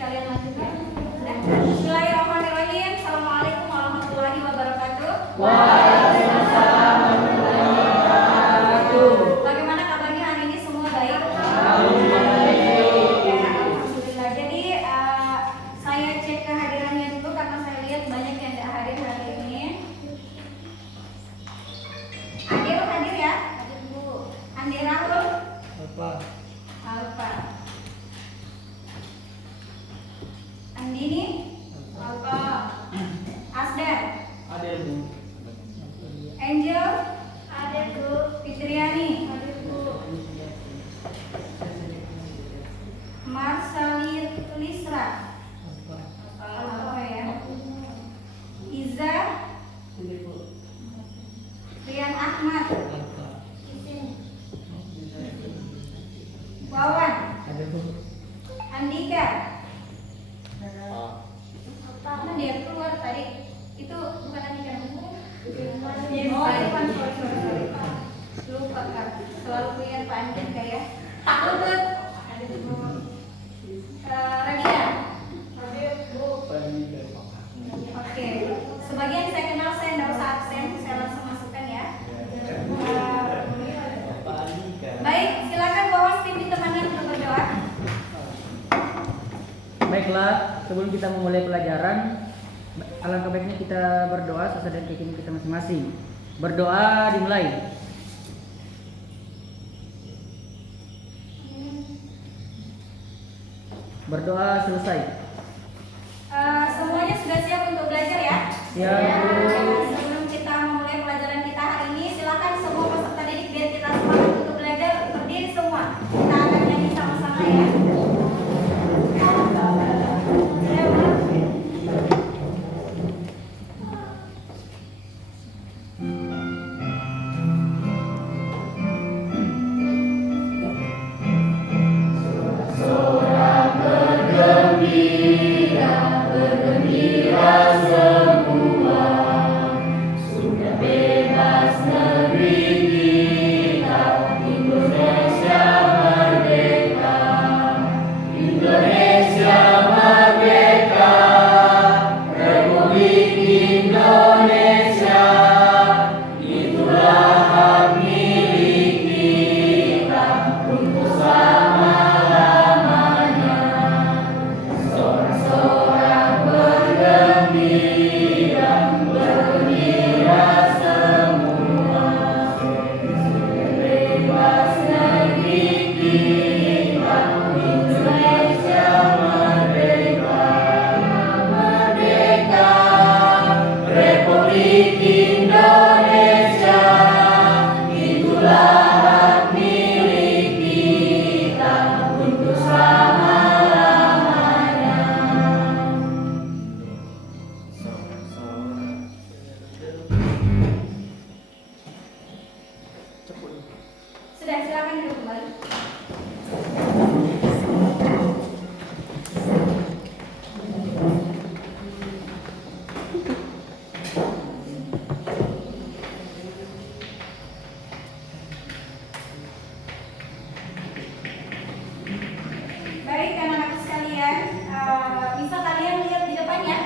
kalian lanjutkan. Bismillahirrahmanirrahim. Assalamualaikum warahmatullahi wabarakatuh. Waalaikumsalam warahmatullahi wabarakatuh. Bagaimana kabarnya hari ini, semua baik? Alhamdulillah. Ya, alhamdulillah. Jadi saya cek kehadirannya dulu karena saya lihat banyak yang tidak hadir hari ini. Adil hadir ya? Hadir Bu. Andi Rahul? Apa? Alfa. Andini? Alfa. Asdan? Ada Bu. Angel? Ada Bu. Fitriani? Ada Bu. Marsalir Lisra? Alfa ya. Iza? Rian Ahmad? Wawan? Ada Bu. Andika? Mana dia keluar tadi? Itu bukan Andika. Oh, Irfan, sorry. Lupa Kak. Selalu lihat Pak Andika ya. Tak luput. Radia? Oke. Sebagian saya kenal, saya tidak usah absen. Saya langsung masukkan ya. Baik, silakan bawa tim ditemani untuk berdoa. Baiklah, sebelum kita memulai pelajaran, alangkah baiknya kita berdoa sesuai dengan keyakinan kita masing-masing. Berdoa dimulai. Berdoa selesai. Semuanya sudah siap untuk belajar ya? Siap, Bu. Sebelum kita memulai pelajaran kita hari ini, silakan semua peserta didik biar kita semangat untuk belajar, berdiri semua. Kita akan nyanyi sama-sama ya. Sudah, silakan duduk kembali. Baik, anak-anak sekalian, bisa kalian lihat di depannya?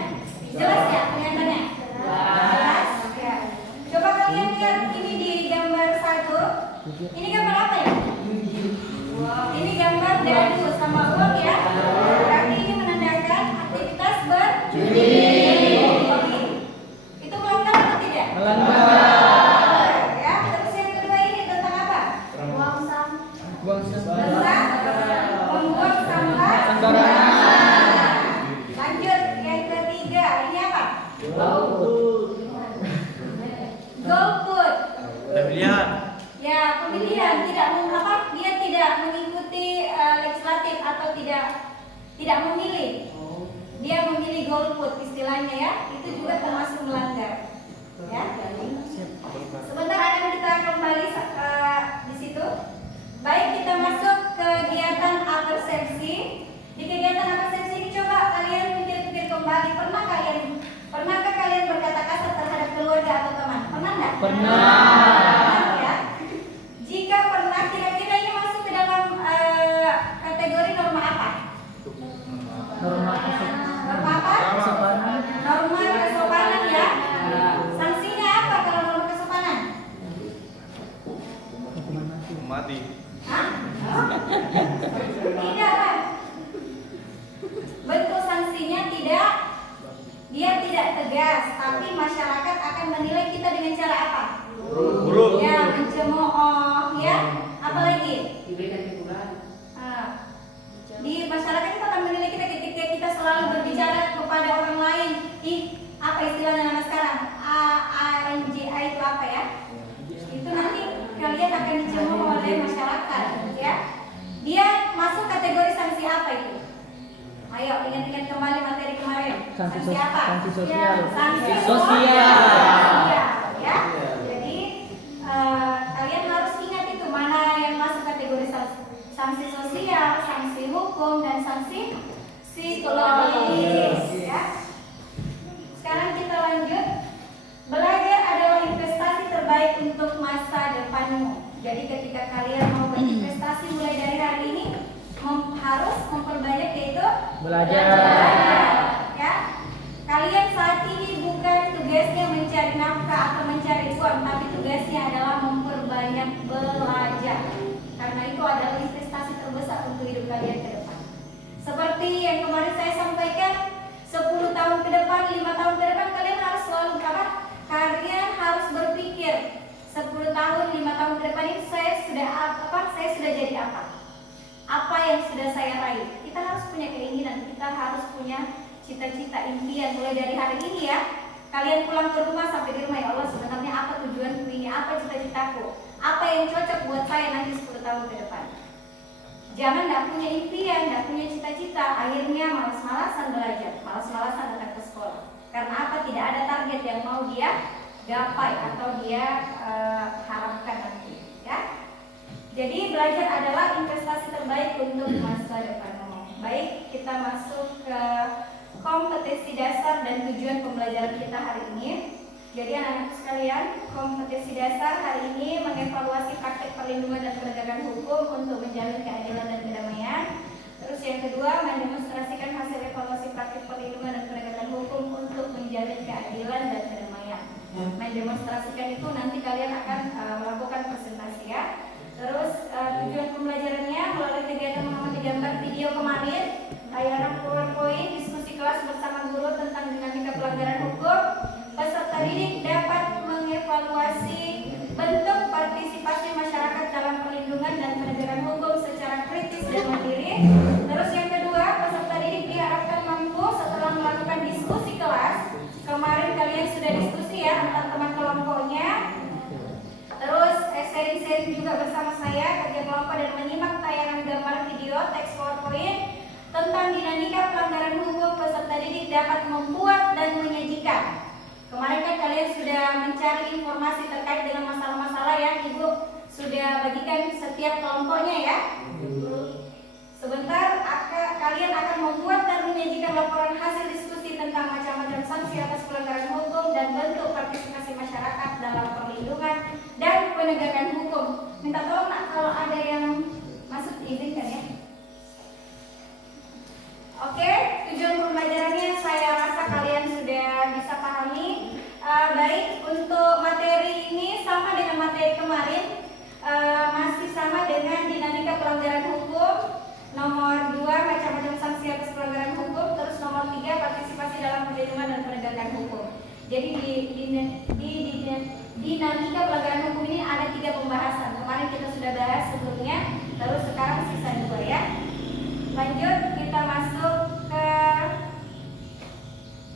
Jelas ya kelihatannya? Jelas. Ya. Coba kalian lihat ini di gambar 1. Ini gambar apa ya? Ini gambar dadu sama uang ya. Berarti ini menandakan aktivitas berjudi. Itu melanggar atau tidak? Melanggar. Ya, terus yang kedua ini tentang apa? Buang sampah. Tentang membuang sampah Sembarangan. Lanjut, yang ketiga, ini apa? Golput. Pemilihan. Ya, pemilihan tidak dia tidak mengikuti legislatif atau tidak memilih. Dia memilih golput istilahnya ya. Itu juga termasuk melanggar. Ya. Sebentar akan kita kembali di situ. Baik, kita masuk ke kegiatan apersepsi. Di kegiatan apersepsi ini coba kalian pikir-pikir kembali. Pernahkah kalian berkata kasar terhadap keluarga atau teman? Pernah nggak? Pernah. Ya. Jika pernah, kira-kira ini masuk ke dalam kategori norma apa? Norma kepada orang lain, apa istilahnya nama sekarang, ANJA itu apa ya, itu nanti kalian akan dicemooh oleh masyarakat ya. Dia masuk kategori sanksi apa itu? Ayo ingat-ingat kembali materi kemarin. Sanksi apa? Sanksi sosial. Sanksi Sosial. Ya. Jadi kalian harus ingat itu mana yang masuk kategori sanksi sosial, sanksi hukum, dan sanksi psikologis. Ya. Sekarang kita lanjut. Belajar adalah investasi terbaik untuk masa depanmu. Jadi ketika kalian mau berinvestasi mulai dari hari ini, harus memperbanyak yaitu Belajar. Ya. Kalian saat ini bukan tugasnya mencari nafkah atau mencari uang, tapi tugasnya adalah memperbanyak belajar. Karena itu adalah investasi terbesar untuk hidup kalian ke depan. Seperti yang kemarin saya sampaikan, 10 tahun ke depan, 5 tahun ke depan kalian harus selalu apa? Kalian harus berpikir 10 tahun, 5 tahun ke depan ini saya sudah apa? Saya sudah jadi apa? Apa yang sudah saya raih? Kita harus punya keinginan, kita harus punya cita-cita, impian mulai dari hari ini ya. Kalian pulang ke rumah sampai di rumah, ya Allah sebenarnya apa tujuanku ini, apa cita-citaku, apa yang cocok buat saya nanti 10 tahun ke depan. Jangan nggak punya impian, nggak punya cita-cita, akhirnya malas-malasan belajar, malas-malasan datang ke sekolah. Karena apa? Tidak ada target yang mau dia gapai atau dia harapkan nanti ya. Jadi belajar adalah investasi terbaik untuk masa depanmu. Baik, kita masuk ke kompetensi dasar dan tujuan pembelajaran kita hari ini. Jadi anak-anak sekalian, kompetensi dasar hari ini mengevaluasi praktek perlindungan dan penegakan hukum untuk menjamin keadilan dan kedamaian. Terus yang kedua, mendemonstrasikan hasil evaluasi praktek perlindungan dan penegakan hukum untuk menjamin keadilan dan kedamaian. Mendemonstrasikan itu nanti kalian akan melakukan presentasi ya. Terus tujuan pembelajarannya melalui kegiatan mengamati gambar video kemarin, layanan PowerPoint, diskusi kelas bersama guru tentang dinamika pelanggaran hukum. Peserta didik dapat mengevaluasi bentuk partisipasi masyarakat dalam perlindungan dan penegakan hukum secara kritis dan mandiri. Terus yang kedua, peserta didik diharapkan mampu setelah melakukan diskusi kelas. Kemarin kalian sudah diskusi ya antar teman kelompoknya. Terus sharing-sharing juga bersama saya kerja kelompok dan menyimak tayangan gambar video teks PowerPoint tentang dinamika pelanggaran hukum. Peserta didik dapat membuat dan menyajikan. Kemarin kan kalian sudah mencari informasi terkait dengan masalah-masalah yang Ibu sudah bagikan setiap kelompoknya ya. Sebentar kalian akan membuat dan menyajikan laporan hasil diskusi tentang macam-macam sanksi atas pelanggaran hukum dan bentuk partisipasi masyarakat dalam perlindungan dan penegakan hukum. Minta tolong nak kalau ada yang masuk diizinkan ya. Oke, tujuan pembelajarannya saya rasa kalian sudah bisa pahami. Baik, untuk materi ini sama dengan materi kemarin, masih sama dengan dinamika pelanggaran hukum. Nomor 2, macam-macam sanksi atas pelanggaran hukum. Terus nomor 3, partisipasi dalam perlindungan dan penegakan hukum. Jadi di dinamika pelanggaran hukum ini ada 3 pembahasan. Kemarin kita sudah bahas sebelumnya. Terus sekarang sisa 2 ya. Lanjut, kita masuk ke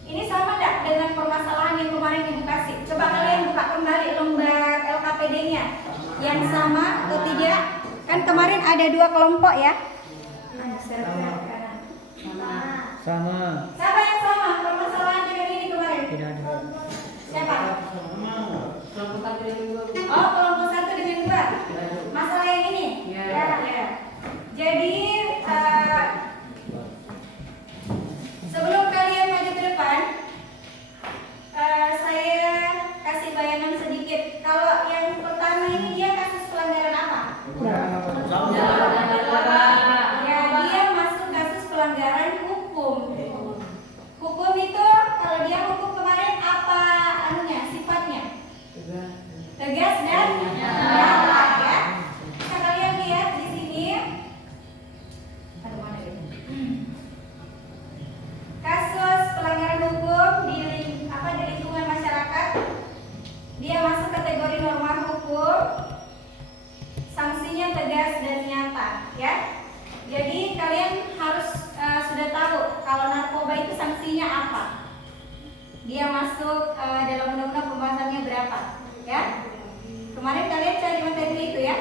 ini sama enggak dengan permasalahan yang kemarin Ibu kasih? Coba kalian buka kembali lembar LKPD-nya. Yang sama atau tidak? Kan kemarin ada 2 kelompok ya. Sama. Siapa yang sama permasalahan dengan ini kemarin? Tidak ada. Siapa? Oh, kelompok 1 dengan 2. Masalah yang ini? Ya. Jadi sebelum kalian maju ke depan, saya kasih bayangan sedikit. Kalau yang pertama ini dia kasus pelanggaran apa? Ya, dia masuk kasus pelanggaran hukum. Hukum itu kalau dia hukum kemarin apa anunya, sifatnya? Tegas dan nyata ya. Bisa kalian lihat di sini. Kasus pelanggaran hukum di lingkungan masyarakat, dia masuk kategori norma hukum, sanksinya tegas dan nyata ya. Jadi kalian harus sudah tahu itu sanksinya apa? Dia masuk dalam undang-undang pembahasannya berapa? Ya. Kemarin kalian cari materi itu ya?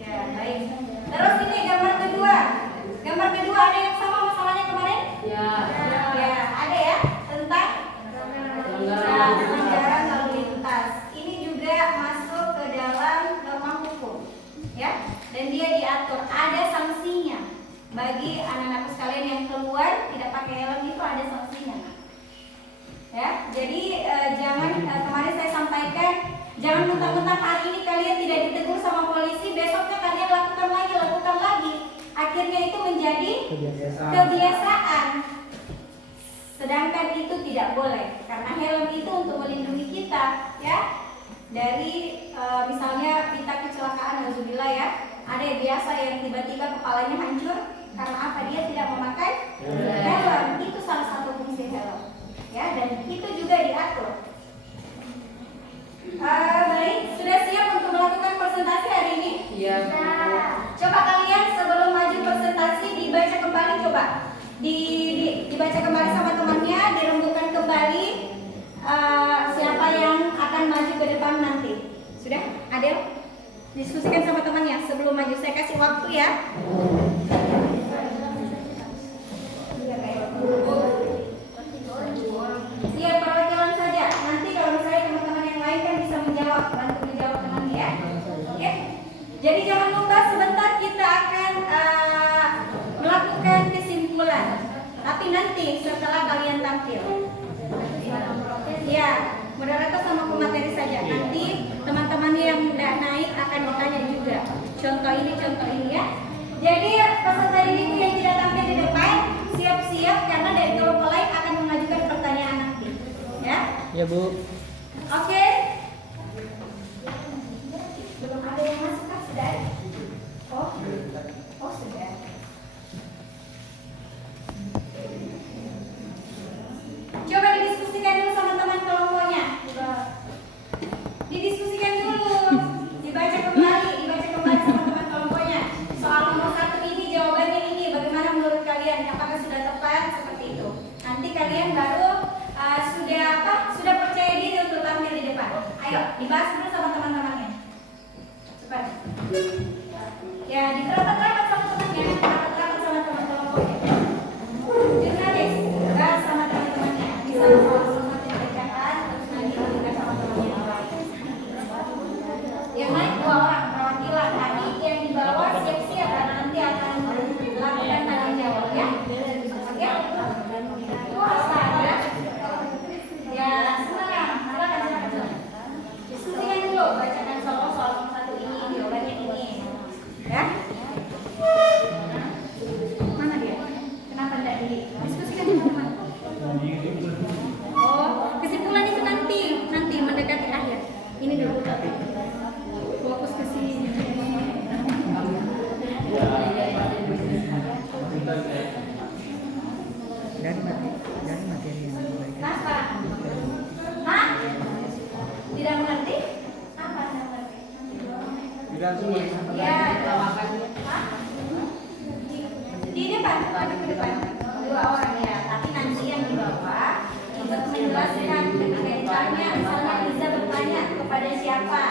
Ya, baik. Terus ini gambar kedua. Gambar kedua ada yang sama masalahnya kemarin? Ya. Ya, ada ya tentang pelanggaran lalu lintas. Ini juga masuk ke dalam norma hukum, ya. Dan dia diatur ada sanksinya bagi anak-anakku sekalian yang keluar tidak pakai helm itu ada sanksinya. Ya, jadi jangan kemarin saya sampaikan jangan mentang-mentang hari ini kalian tidak ditegur sama polisi, besoknya kalian lakukan lagi. Akhirnya itu menjadi kebiasaan. Sedangkan itu tidak boleh karena helm itu untuk melindungi kita, ya, dari misalnya kita kecelakaan, alhamdulillah ya. Ada yang biasa yang tiba-tiba kepalanya hancur karena apa? Dia tidak memakai helm. Itu salah satu fungsi helm, ya, dan itu juga diatur. Baik, sudah siap untuk melakukan presentasi hari ini? Iya. Nah, coba kalian sebelum maju presentasi dibaca kembali, coba dibaca kembali sama temannya, dirembukkan kembali siapa yang akan maju ke depan nanti. Sudah, Adel? Diskusikan sama temannya sebelum maju. Saya kasih waktu ya. Lihat perwakilan saja. Nanti kalau misalnya teman-teman yang lain kan bisa menjawab, bantu menjawab temannya ya. Oke? Jadi jangan lupa sebentar kita akan melakukan kesimpulan. Tapi nanti setelah kalian tampil. Ya, moderator sama pemateri saja. Nanti teman-teman yang tidak naik akan ditanya juga. Contoh ini ya. Jadi peserta didik yang tidak tampil di depan siap-siap karena dari kelompok lain akan mengajukan pertanyaan nanti. Ya? Ya, Bu. Oke. Belum ada yang masuk kan? Sudah? Oh sudah. Coba didiskusikan dulu sama teman kelompoknya. Didiskusikan dulu, dibaca kembali sama teman kelompoknya. Soal nomor 1 ini jawabannya ini, bagaimana menurut kalian? Apakah sudah tepat seperti itu? Nanti kalian baru sudah percaya diri untuk tampil di depan. Ayo, dibahas dulu sama teman-temannya. Cepat. Ya, dirapat-rapat sama temannya, rapat-rapat sama teman kelompoknya. Jurnalis, bahas sama teman-temannya. Bisa soal dibacakan, terus nanti juga sama temannya yang lain. Yang naik 2 orang perwakilan, tadi yang di bawah siap-siap karena nanti akan melakukan tanya jawab ya. Oke? Puasa ya. Ya, silakan. Diskusikan dulu, bacakan soal nomor 1 ini, jawabannya ini. Ya? Mana dia? Kenapa tidak didiskusikan teman-teman? Oh, kesimpulan itu nanti mendekati akhir. Ini dulu. Fokus ke sini. Dari materi yang diberikan. Kenapa? Hah? Tidak mengerti? Apa tidak mengerti? Ya, hah? Di depan, maju ke depan. 2 orang ya, tapi nanti yang di bawah ikut menjelaskan caranya. Misalnya bisa bertanya kepada siapa,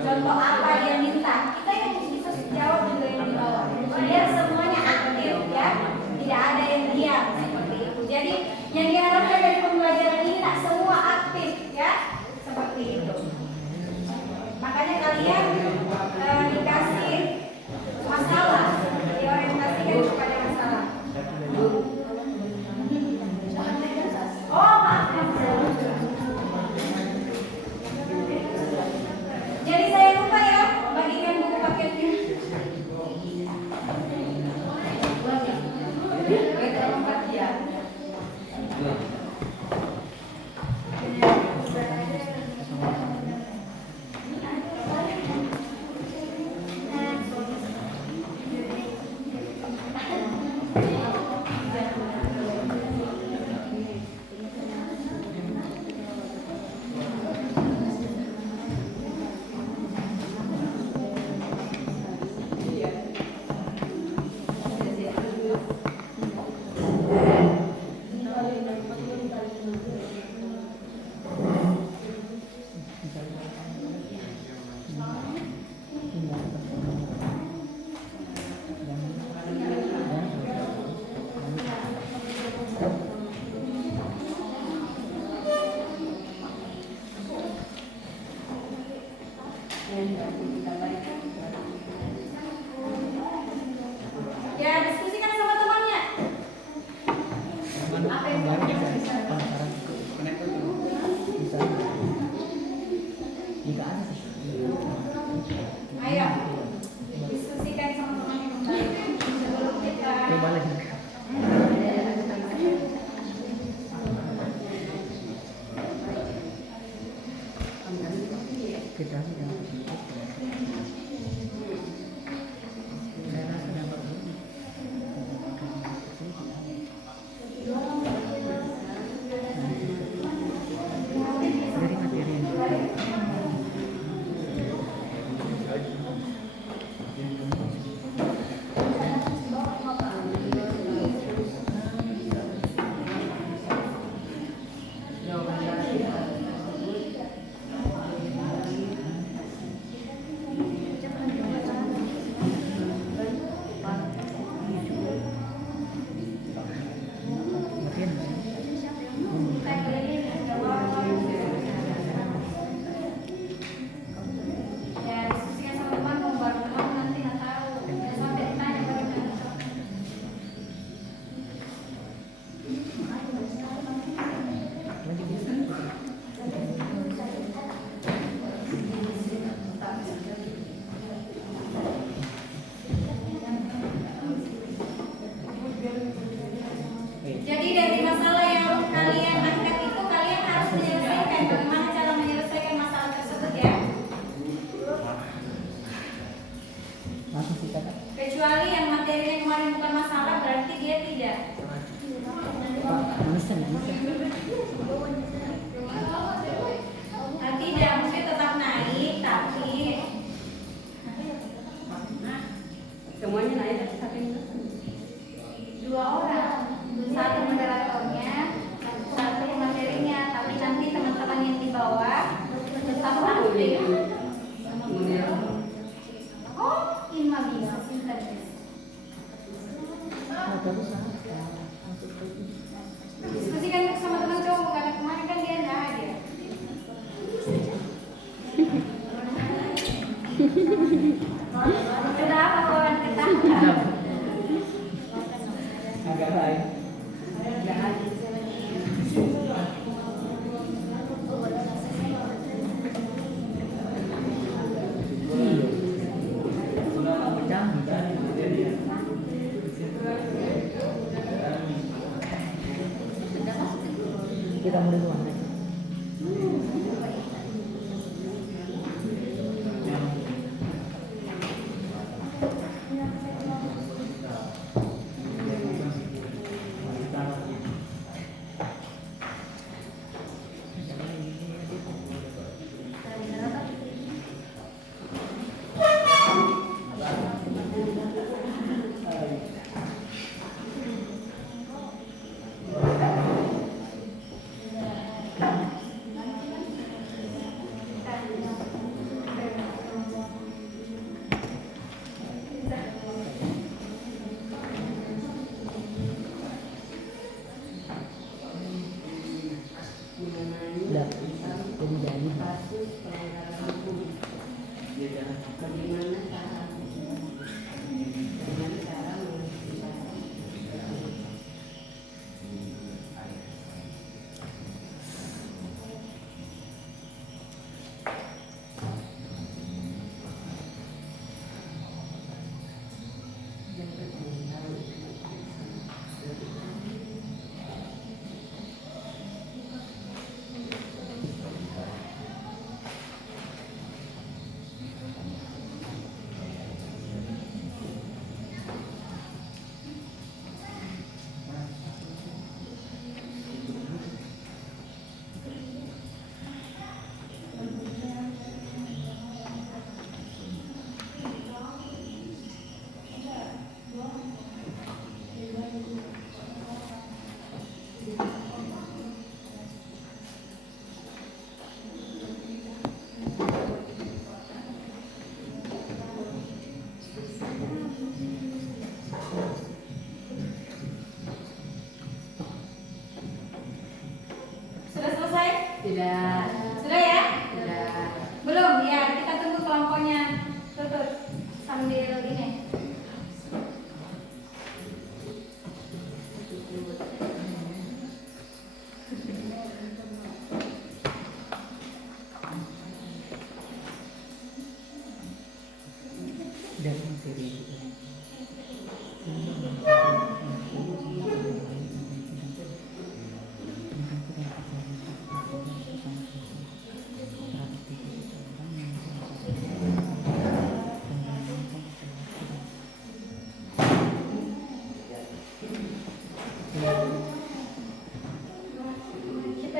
contoh apa dia minta. Kita yang bisa jawab juga yang di bawah. Biar semuanya aktif ya, tidak ada yang diam seperti itu. Jadi yang diharapkan dari pembelajaran ini tak semua aktif ya, seperti itu. Makanya kalian dikasih masalah, diorientasikan kepada masalah. Oh maaf. Jadi saya lupa ya, Apa yang kamu bisa? penasaran bisa jika ada sih. Ayo, diskusikan sama teman yang baik sebelum kita. Coba lagi. Kita saya rasa dapat dari materi yang Ya, diskusikan sama teman, mau baru teman nanti nggak tahu. Sampai ditanya baru tahu. Jadi dari masalah yang kalian angkat itu kalian harus menyelesaikan bagaimana cara menyelesaikan masalah tersebut ya. langsung sih kata Kecuali yang materinya kemarin bukan masalah berarti dia tidak. bisa bisa Tidak, mungkin tetap naik tapi Semuanya naik tapi dua orang, satu moderatornya, satu materinya, tapi nanti teman-teman yang di bawah tetap aktif. Oh, Inma bisa sintetis. terus Diskusikan sama teman cowok karena kemarin kan dia nggak hadir. Sudah apa kawan ketawa? agak lain kita mulai duluan. Udah, jadi jadi. bagaimana cara Sudah selesai? tidak Sudah ya? tidak Belum ya, kita tunggu kelompoknya tutup sambil ini. Kita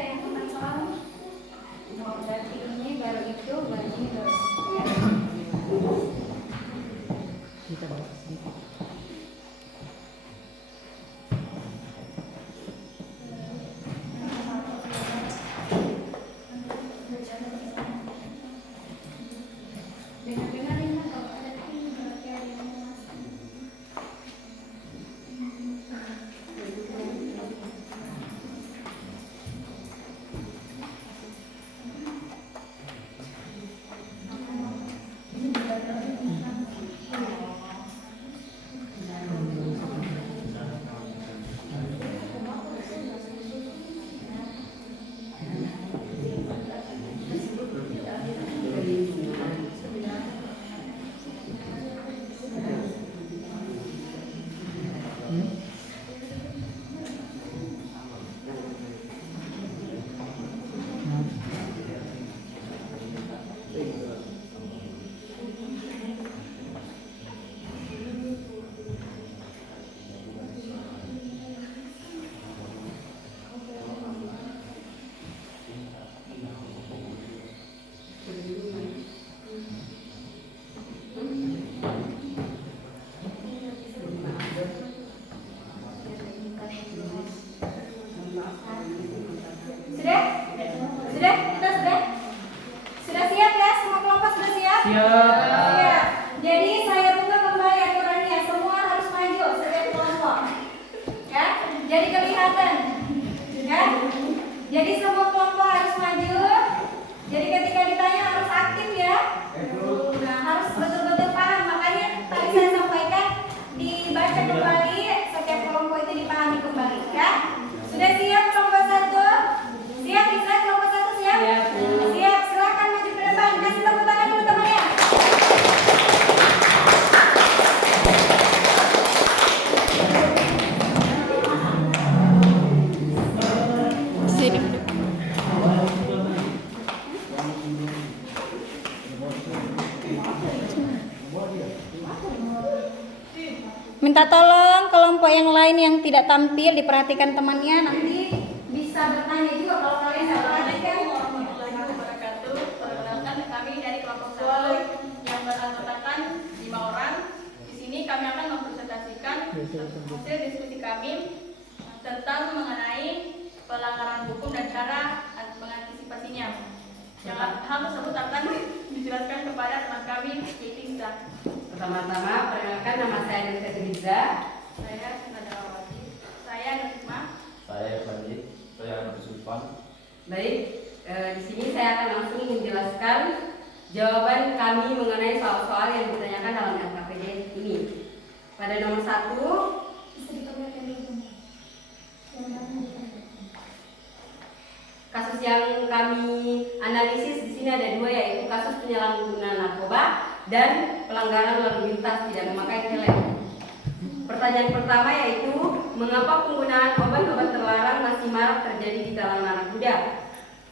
yang akan soal berarti ini baru itu baru ini baru ya. Kita bawa sedikit. Dengar-dengar ini kalau ada tim berarti ada yang mau masuk. Sudah? Sudah? Kita sudah? Sudah siap ya? Semua kelompok sudah siap? Siap. Siap. Jadi saya buka kembali aturannya. Semua harus maju setiap kelompok. Ya? Jadi kelihatan. Ya? Jadi semua kelompok harus maju. Jadi ketika ditanya harus aktif ya. Nah, harus betul-betul paham. Makanya tadi saya sampaikan dibaca kembali, setiap kelompok itu dipahami kembali ya. Sudah siap kelompok 1? Siap bisa kelompok 1 siap? Siap. Siap, silakan maju ke depan. Kasih tepuk tangan dulu temannya. Minta tolong kelompok yang lain yang tidak tampil diperhatikan temannya, nanti bisa bertanya juga kalau kalian tidak perhatikan. Warahmatullahi wabarakatuh. Perkenalkan kami dari kelompok 1 yang beranggotakan 5 orang. Di sini kami akan mempresentasikan hasil diskusi kami tentang mengenai pelanggaran hukum dan cara mengantisipasinya. Yang hal tersebut akan dijelaskan kepada teman kami, Yaitu Iza. Pertama-tama, perkenalkan nama saya Nurul Riza. Saya Nadawati. Saya Nurma. Saya Fadli, saya Ahmad Sultan. Baik, di sini saya akan langsung menjelaskan jawaban kami mengenai soal-soal yang ditanyakan dalam LKPD ini. Pada nomor 1, Bisa diperlihatkan dulu. kasus yang kami analisis di sini ada 2, yaitu kasus penyalahgunaan narkoba dan pelanggaran lalu lintas tidak memakai helm. Pertanyaan pertama yaitu mengapa penggunaan obat-obat terlarang masih marak terjadi di kalangan anak muda?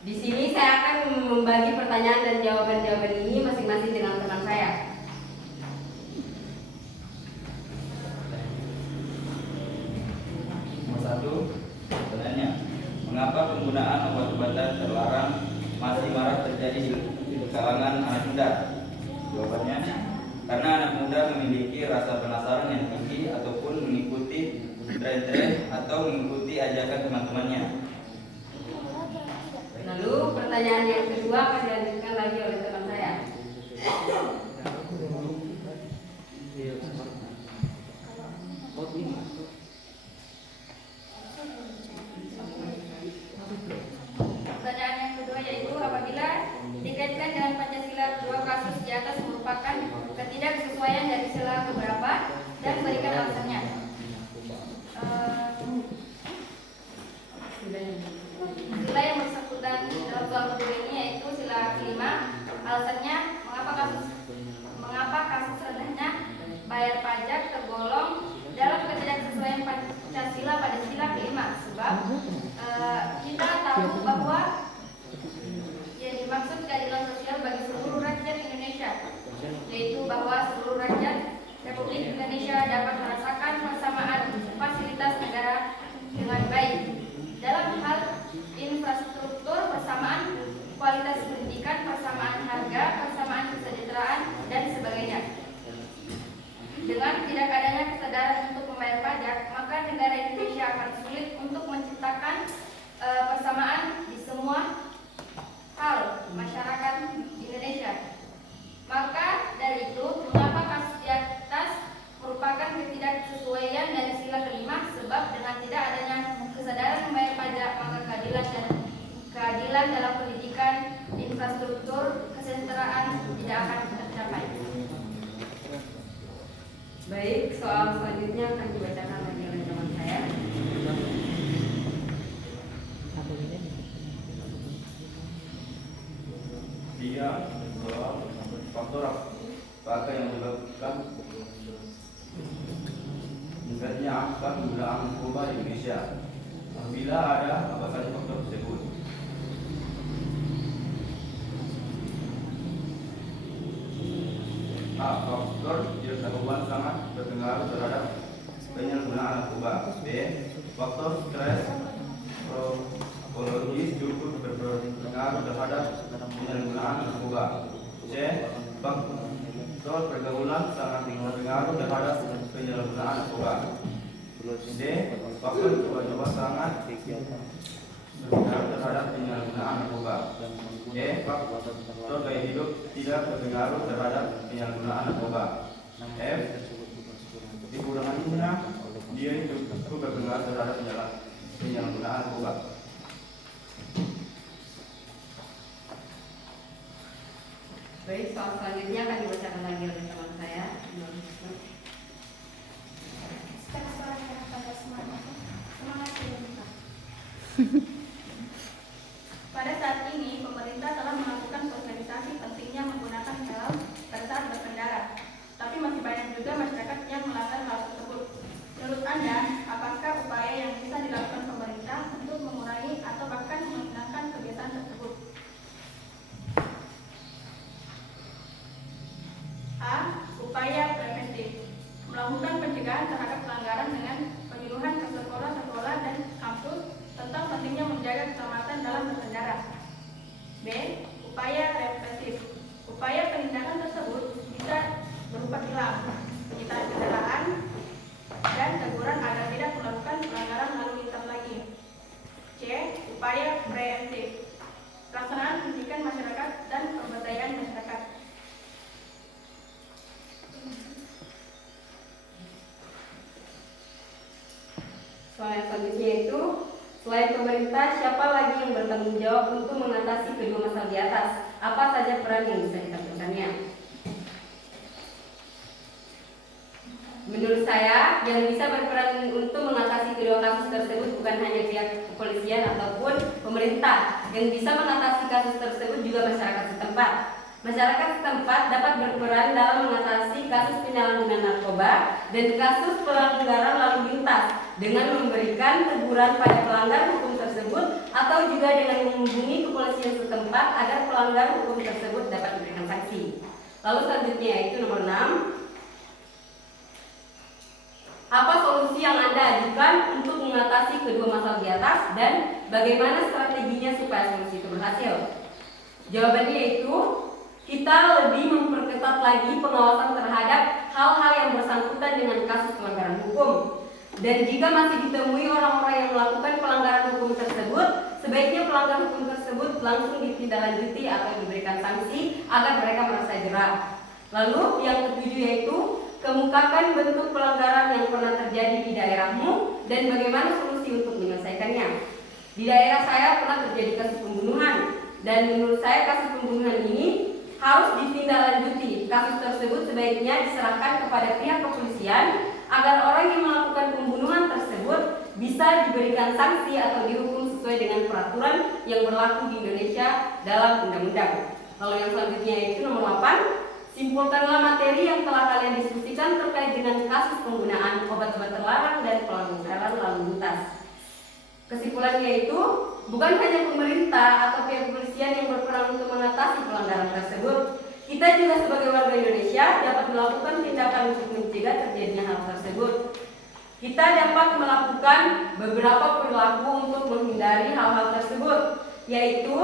Di sini saya akan membagi pertanyaan dan jawaban-jawaban ini masing-masing dengan teman saya. Nomor 1, pertanyaannya, mengapa penggunaan obat-obatan terlarang masih marak terjadi di kalangan anak muda? Jawabannya, karena anak muda memiliki rasa penasaran yang tinggi ataupun mengikuti tren-tren atau mengikuti ajakan teman-temannya. Lalu pertanyaan yang kedua akan dilanjutkan lagi oleh teman saya. Pertanyaan yang kedua yaitu apabila dikaitkan dengan Pancasila, 2 kasus di atas merupakan ketidaksesuaian dari sela beberapa dan berikan alasannya. Sila yang bersangkutan dalam soal kedua ini yaitu sila kelima, Indonesia. Apabila ada apa saja faktor tersebut. A. Faktor ketidaktahuan sangat berpengaruh terhadap penyalahgunaan narkoba. B. Faktor stres psikologis cukup berpengaruh terhadap penyalahgunaan narkoba. C. Faktor pergaulan sangat berpengaruh terhadap penyalahgunaan narkoba. D. Faktor coba-coba sangat berpengaruh terhadap penyalahgunaan narkoba. E. Faktor gaya hidup tidak berpengaruh terhadap penyalahgunaan narkoba. F. Kekurangan guna dia cukup berpengaruh terhadap penyalahgunaan narkoba. Baik, soal selanjutnya akan dibacakan lagi oleh teman saya. Sekarang pada semangat pemerintah. Pada saat ini, pemerintah telah melakukan sosialisasi pentingnya menggunakan helm pada saat berkendara. Tapi masih banyak juga masyarakat yang melanggar hal tersebut. Menurut Anda, apakah upaya yang bisa dilakukan pemerintah untuk mengurangi atau bahkan menghilangkan kebiasaan tersebut? A. Upaya preventif. Melakukan pencegahan terhadap pelanggaran dengan penyuluhan ke sekolah-sekolah dan kampus tentang pentingnya menjaga keselamatan dalam berkendara. B. Upaya represif. Upaya penindakan tersebut bisa berupa tilang, penyitaan kendaraan, dan teguran agar tidak melakukan pelanggaran lalu lintas lagi. C. Upaya preemptif. Pelaksanaan pendidikan masyarakat dan pemberdayaan masyarakat. Soal yang selanjutnya itu, selain pemerintah, siapa lagi yang bertanggung jawab untuk mengatasi kedua masalah di atas? Apa saja peran yang bisa ditampilkannya? Menurut saya, yang bisa berperan untuk mengatasi kedua kasus tersebut bukan hanya pihak kepolisian ataupun pemerintah. Yang bisa mengatasi kasus tersebut juga masyarakat setempat. Masyarakat setempat dapat berperan dalam mengatasi kasus penyalahgunaan narkoba dan kasus pelanggaran lalu lintas dengan memberikan teguran pada pelanggar hukum tersebut atau juga dengan menghubungi kepolisian setempat agar pelanggar hukum tersebut dapat diberikan sanksi. Lalu selanjutnya yaitu nomor 6. Apa solusi yang Anda ajukan untuk mengatasi kedua masalah di atas dan bagaimana strateginya supaya solusi itu berhasil? Jawabannya yaitu kita lebih memperketat lagi pengawasan terhadap hal-hal yang bersangkutan dengan kasus pelanggaran hukum. Dan jika masih ditemui orang-orang yang melakukan pelanggaran hukum tersebut, sebaiknya pelanggar hukum tersebut langsung ditindaklanjuti atau diberikan sanksi agar mereka merasa jerah. Lalu yang ketujuh yaitu kemukakan bentuk pelanggaran yang pernah terjadi di daerahmu dan bagaimana solusi untuk menyelesaikannya. Di daerah saya pernah terjadi kasus pembunuhan dan menurut saya kasus pembunuhan ini harus ditindaklanjuti. Kasus tersebut sebaiknya diserahkan kepada pihak kepolisian agar orang yang melakukan pembunuhan tersebut bisa diberikan sanksi atau dihukum sesuai dengan peraturan yang berlaku di Indonesia dalam undang-undang. Lalu yang selanjutnya yaitu nomor 8. Simpulkanlah materi yang telah kalian diskusikan terkait dengan kasus penggunaan obat-obat terlarang dan pelanggaran lalu lintas. Kesimpulannya yaitu bukan hanya pemerintah atau pihak kepolisian yang berperan untuk mengatasi pelanggaran tersebut. Kita juga sebagai warga Indonesia dapat melakukan tindakan untuk mencegah terjadinya hal tersebut. Kita dapat melakukan beberapa perilaku untuk menghindari hal-hal tersebut, yaitu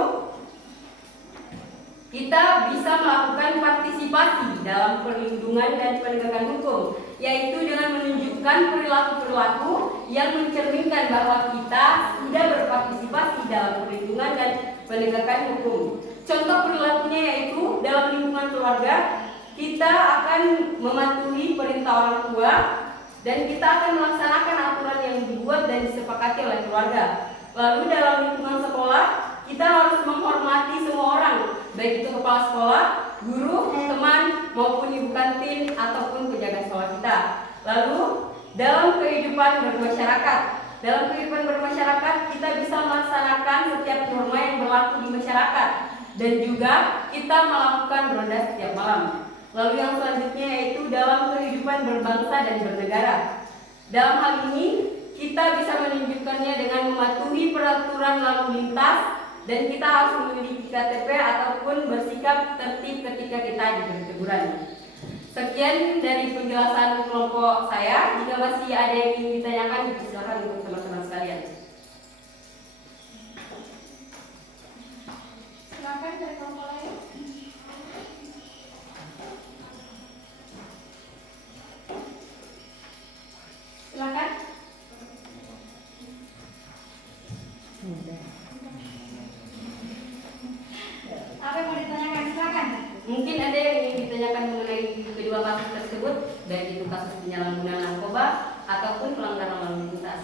kita bisa melakukan partisipasi dalam perlindungan dan penegakan hukum, yaitu dengan menunjukkan perilaku-perilaku yang mencerminkan bahwa kita sudah berpartisipasi dalam perlindungan dan penegakan hukum. Contoh perilakunya yaitu dalam lingkungan keluarga, kita akan mematuhi perintah orang tua dan kita akan melaksanakan aturan yang dibuat dan disepakati oleh keluarga. Lalu dalam lingkungan sekolah, kita harus menghormati semua orang, baik itu kepala sekolah, guru, teman, maupun ibu kantin ataupun penjaga sekolah kita. Lalu dalam kehidupan bermasyarakat, kita bisa melaksanakan setiap norma yang berlaku di masyarakat dan juga kita melakukan ronda setiap malam. Lalu yang selanjutnya yaitu dalam kehidupan berbangsa dan bernegara. Dalam hal ini kita bisa menunjukkannya dengan mematuhi peraturan lalu lintas dan kita harus memiliki KTP ataupun bersikap tertib ketika kita diberi teguran. Sekian dari penjelasan kelompok saya. Jika masih ada yang ingin ditanyakan, silakan untuk teman-teman sekalian. Silakan dari kelompok lain. Silakan. Apa yang mau ditanyakan? Silakan. Mungkin ada yang ingin ditanyakan mengenai kedua kasus tersebut, baik itu kasus penyalahgunaan narkoba ataupun pelanggaran lalu lintas.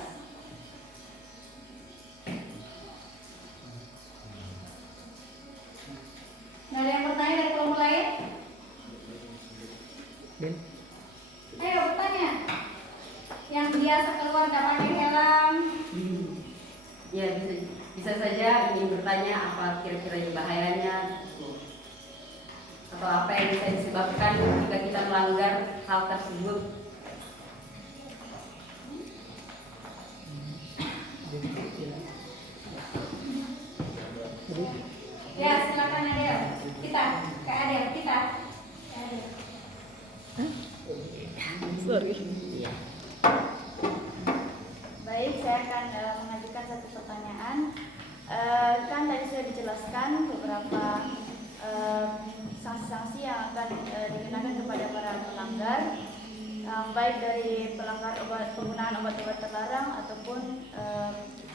Nggak ada yang bertanya dari kelompok lain? Den, Ayo bertanya. Yang biasa keluar nggak pakai helm. Ya, bisa saja ingin bertanya apa kira-kira bahayanya atau apa yang bisa disebabkan jika kita melanggar hal tersebut. Ya, silakan Adel. Kita, Kak Adel, kita. Kak Adel. Baik, saya akan mengajukan satu pertanyaan. Kan tadi sudah dijelaskan beberapa sanksi-sanksi yang akan dikenakan kepada para pelanggar, baik dari pelanggar penggunaan obat-obat terlarang ataupun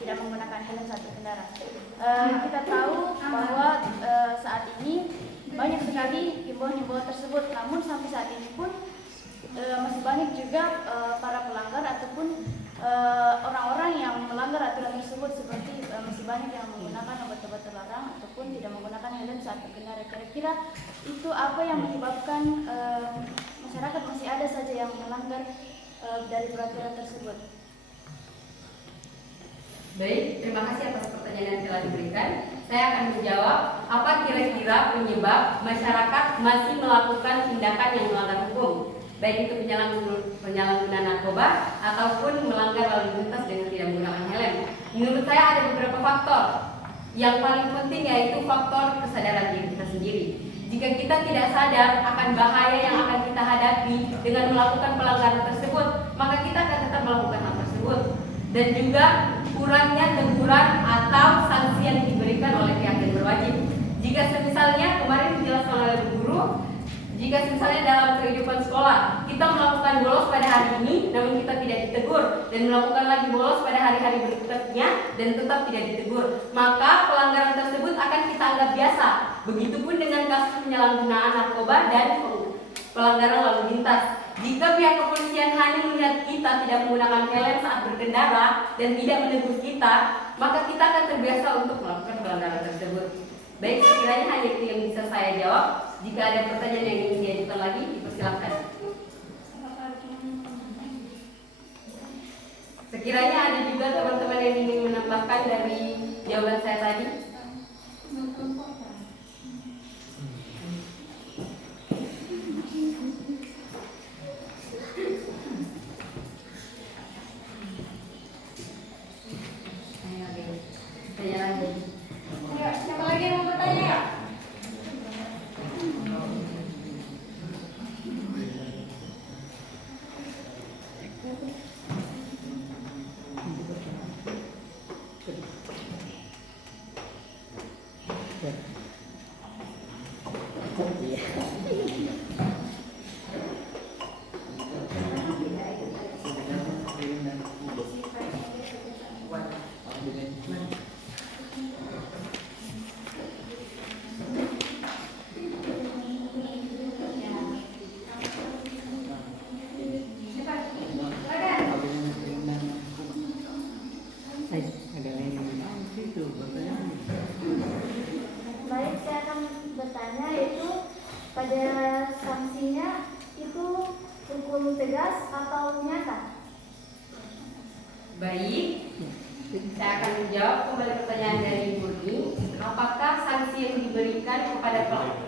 tidak menggunakan helm saat berkendara. Kita tahu bahwa saat ini banyak sekali himbauan-himbauan tersebut, namun sampai saat ini pun masih banyak juga para pelanggar ataupun orang-orang yang melanggar aturan tersebut, seperti masih banyak yang menggunakan obat-obat terlarang ataupun tidak menggunakan helm saat berkendara. Kira-kira itu apa yang menyebabkan masyarakat masih ada saja yang melanggar dari peraturan tersebut? Baik, terima kasih atas pertanyaan yang telah diberikan. Saya akan menjawab apa kira-kira penyebab masyarakat masih melakukan tindakan yang melanggar hukum, baik itu penyalahgunaan narkoba ataupun melanggar lalu lintas dengan tidak menggunakan helm. Menurut saya ada beberapa faktor. Yang paling penting yaitu faktor kesadaran diri kita sendiri. Jika kita tidak sadar akan bahaya yang akan kita hadapi dengan melakukan pelanggaran tersebut, maka kita akan tetap melakukan hal tersebut. Dan juga kurangnya teguran atau sanksi yang diberikan oleh pihak yang berwajib. Jika semisalnya kemarin dijelaskan oleh Bu Guru, jika misalnya dalam kehidupan sekolah kita melakukan bolos pada hari ini namun kita tidak ditegur, dan melakukan lagi bolos pada hari-hari berikutnya dan tetap tidak ditegur, maka pelanggaran tersebut akan kita anggap biasa. Begitupun dengan kasus penyalahgunaan narkoba dan pelanggaran lalu lintas. Jika pihak kepolisian hanya melihat kita tidak menggunakan helm saat berkendara dan tidak menegur kita, maka kita akan terbiasa untuk melakukan pelanggaran tersebut. Baik, sekiranya hanya itu yang bisa saya jawab. Jika ada pertanyaan yang ingin diajukan lagi, dipersilakan. Sekiranya ada juga teman-teman yang ingin menambahkan dari jawaban saya tadi. Ayo, siapa lagi yang mau bertanya? Baik, saya akan bertanya, yaitu pada sanksinya itu hukum tegas atau nyata? Baik, saya akan menjawab kembali pertanyaan dari Ibu ini. Apakah sanksi yang diberikan kepada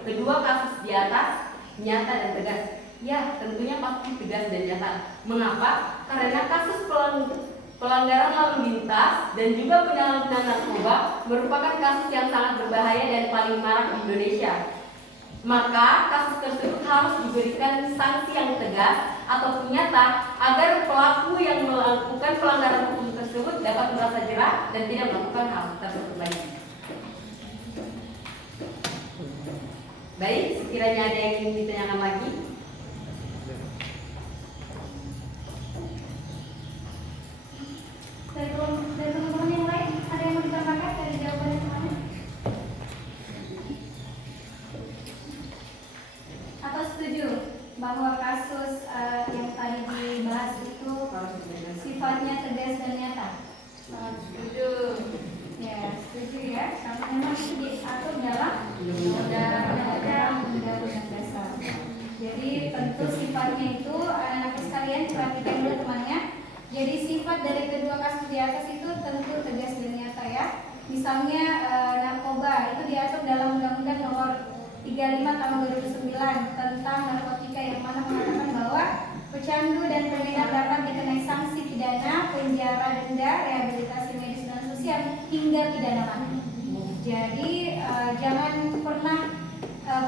kedua kasus di atas nyata dan tegas? Ya, tentunya pasti tegas dan nyata. Mengapa? Karena kasus pelanggaran lalu lintas, dan juga penyalahgunaan narkoba merupakan kasus yang sangat berbahaya dan paling marak di Indonesia. Maka kasus tersebut harus diberikan sanksi yang tegas atau nyata agar pelaku yang melakukan pelanggaran hukum tersebut dapat merasa jerah dan tidak melakukan hal tersebut lagi. Baik, sekiranya ada yang ingin ditanyakan lagi. Dari teman-teman yang lain, ada yang mau ditambahkan dari jawabannya semuanya? Atau setuju bahwa kasus yang tadi dibahas itu sifatnya tegas dan nyata? Setuju. Ya, setuju ya. Karena memang itu diatur dalam undang-undang dasar. Jadi tentu sifatnya itu anak-anak sekalian perhatikan dulu temannya. Jadi sifat dari kedua kasus di atas itu tentu tegas dan nyata ya. Misalnya narkoba itu diatur dalam Undang-Undang Nomor 35 Tahun 2009 tentang narkotika yang mana mengatakan bahwa pecandu dan pengedar dapat dikenai sanksi pidana, penjara, denda, rehabilitasi medis dan sosial hingga pidana mati. Jadi jangan pernah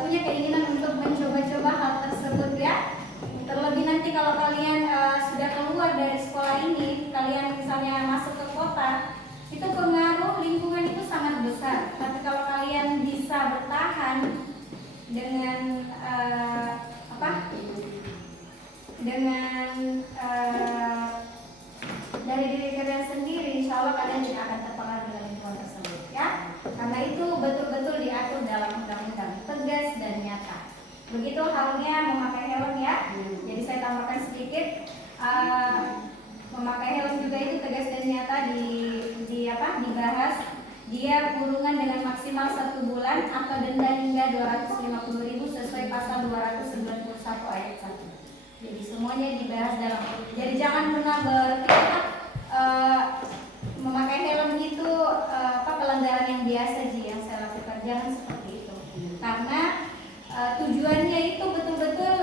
punya keinginan untuk mencoba-coba hal tersebut ya. Terlebih nanti kalau kalian sudah keluar dari sekolah ini, kalian misalnya masuk ke kota, itu pengaruh lingkungan itu sangat besar. Tapi kalau kalian bisa bertahan dengan dari diri kalian sendiri, insya Allah kalian tidak akan terpengaruh dengan lingkungan tersebut ya. Karena itu betul-betul diatur dalam undang-undang, tegas dan nyata. Begitu halnya memakai helm ya. Jadi saya tambahkan sedikit, memakai helm juga itu tegas dan nyata dibahas. Dia kurungan dengan maksimal 1 bulan atau denda hingga 250.000 sesuai pasal 291 ayat 1. Jadi semuanya dibahas dalam. Jadi jangan pernah berpikir memakai helm itu pelanggaran yang biasa yang saya lakukan. Jangan seperti itu. Karena tujuannya itu betul-betul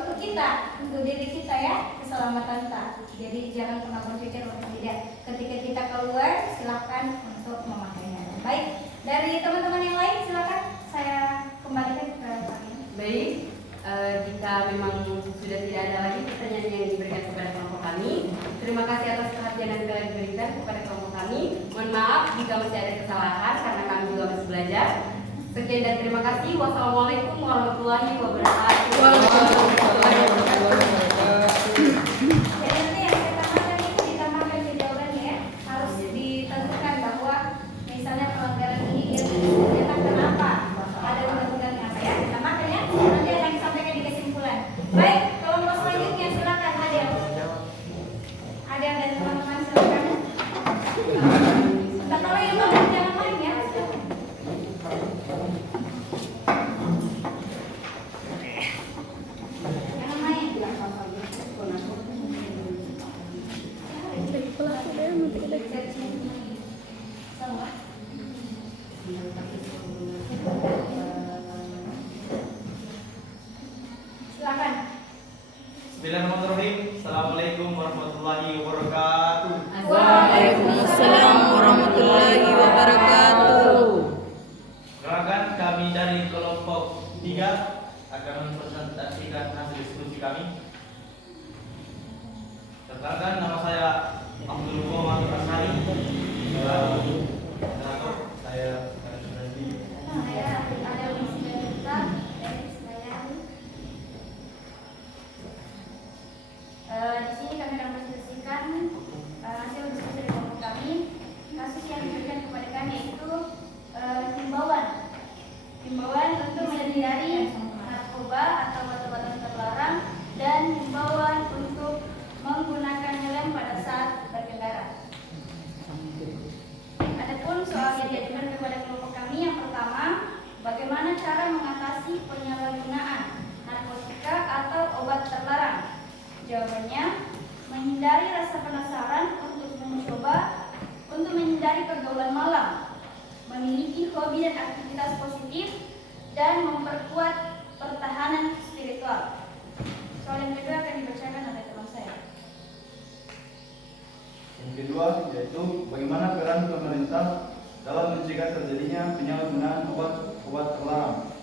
untuk kita, untuk diri kita ya, keselamatan kita. Jadi jangan pernah berpikir untuk tidak. Ketika kita keluar, silakan untuk memakai helm. Baik, dari teman-teman yang lain silakan saya kembalikan ke kalian. Baik, jika memang sudah tidak ada lagi pertanyaan yang diberikan kepada kelompok kami, terima kasih atas perhatian yang telah diberikan kepada kelompok kami. Mohon maaf jika masih ada kesalahan karena kami juga masih belajar. Sekian dan terima kasih. Wassalamualaikum warahmatullahi wabarakatuh. Jadi nanti yang saya tambahkan itu ditambahkan di jawabannya ya. Harus ditentukan bahwa misalnya pelanggaran ini dia ternyata kenapa ada undang-undangnya apa ya. Ditambahkan ya. Nanti akan disampaikan di kesimpulan. Baik, kelompok selanjutnya silakan Adel. Adel dan teman-teman silakan. Tak tahu yang mau jangan main ya. Jangan main. Silakan. Bismillahirrahmanirrahim. Assalamualaikum warahmatullahi wabarakatuh. Waalaikumsalam warahmatullahi wabarakatuh. Perkenalkan, kami dari kelompok 3 akan mempresentasikan hasil diskusi kami. Perkenalkan, nama saya Abdul Muhammad Asari. Saya di sini kami akan presentasikan hasil diskusi dari kelompok kami. Kasus yang diberikan kepada kami yaitu himbauan untuk menghindari narkoba atau obat-obatan terlarang dan himbauan untuk menggunakan helm pada saat berkendara. Adapun soal yang diajukan kepada kelompok kami, yang pertama, bagaimana cara mengatasi penyalahgunaan narkotika atau obat terlarang? Jawabannya, menghindari rasa penasaran untuk mencoba, untuk menghindari pergaulan malam, memiliki hobi dan aktivitas positif, dan memperkuat pertahanan spiritual. Soal yang kedua akan dibacakan oleh teman saya. kedua yaitu bagaimana peran pemerintah dalam mencegah terjadinya penyalahgunaan obat terlarang.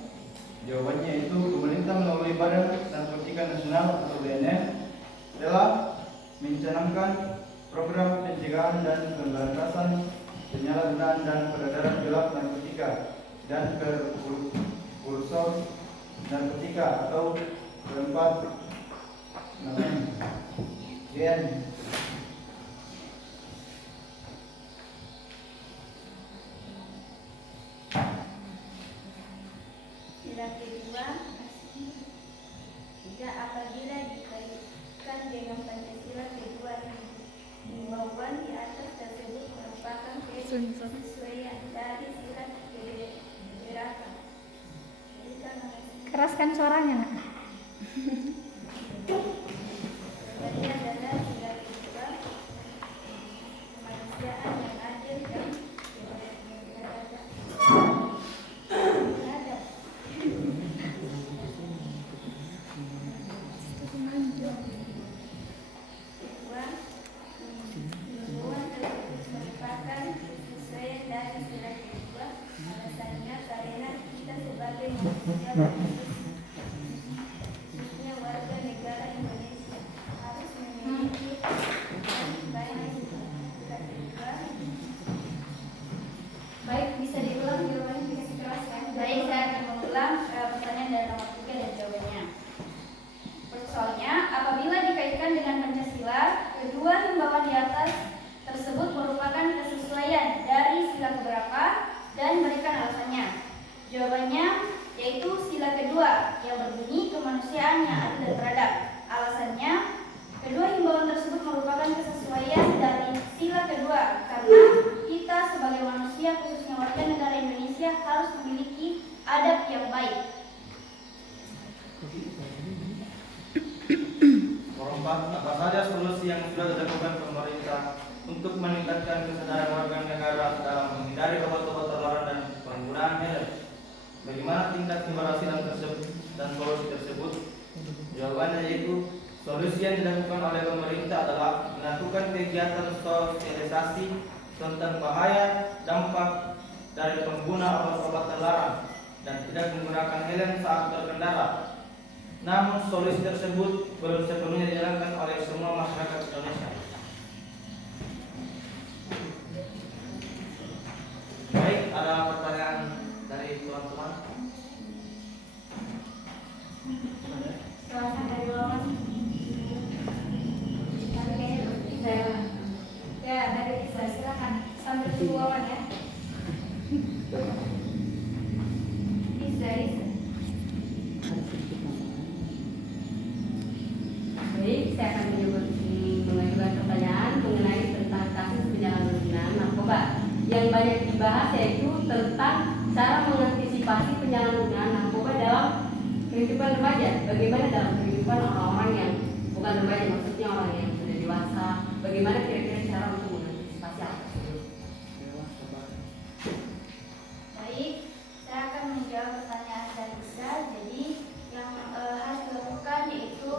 Jawabannya yaitu pemerintah melalui Badan Narkotika Nasional atau BNN telah mencanangkan program pencegahan dan pemberantasan penyalahgunaan dan peredaran gelap narkotika dan prekursor narkotika atau keempat namanya GN. Sila kedua, jika apabila dikaitkan dengan Pancasila kedua himbauan di atas tersebut merupakan kesesuaian dari sila keberapa. Keraskan suaranya, Nak. Jawabannya adalah sila kedua, kemanusiaan yang adil dan beradab. Himbauan tersebut merupakan kesesuaian dari sila kedua, alasannya karena kita sebagai manusia khususnya warga negara Indonesia harus memiliki baik sila kedua. Baik, bisa diulang jawabannya, dikasih keras kan? Baik, saya akan mengulang pertanyaan dari nomor 3 dan jawabannya. Soalnya, apabila dikaitkan dengan Pancasila, kedua himbauan di atas tersebut merupakan kesesuaian dari sila keberapa dan berikan alasannya. Jawabannya yaitu sila kedua yang berbunyi kemanusiaan yang adil dan beradab. Alasannya, kedua himbauan tersebut merupakan kesesuaian dari sila kedua karena kita sebagai manusia khususnya warga negara Indonesia harus memiliki adab yang baik. Nomor 4, apa saja solusi yang sudah dilakukan pemerintah untuk meningkatkan kesadaran warga negara dalam menghindari obat-obat terlarang dan penggunaan helm? Bagaimana tingkat keberhasilan tersebut dan solusi tersebut? Jawabannya yaitu solusi yang dilakukan oleh pemerintah adalah melakukan kegiatan sosialisasi tentang bahaya dampak dari pengguna obat-obat terlarang dan tidak menggunakan helm saat berkendara. Namun solusi tersebut belum sepenuhnya dijalankan oleh semua masyarakat Indonesia. Baik, ada pertanyaan dari teman-teman? Silakan dari Wawan. Ya, dari Isa, silakan. Sambil tunggu Wawan ya. Isa. Baik, saya akan mengajukan pertanyaan mengenai tentang kasus penyalahgunaan narkoba. Yang banyak dibahas yaitu tentang cara mengantisipasi penyalahgunaan narkoba dalam kehidupan remaja. Bagaimana dalam kehidupan orang-orang yang bukan remaja, maksudnya orang yang sudah dewasa. Bagaimana kira-kira cara untuk mengantisipasi hal tersebut? Baik, saya akan menjawab pertanyaan dari Isa. Jadi yang harus dilakukan yaitu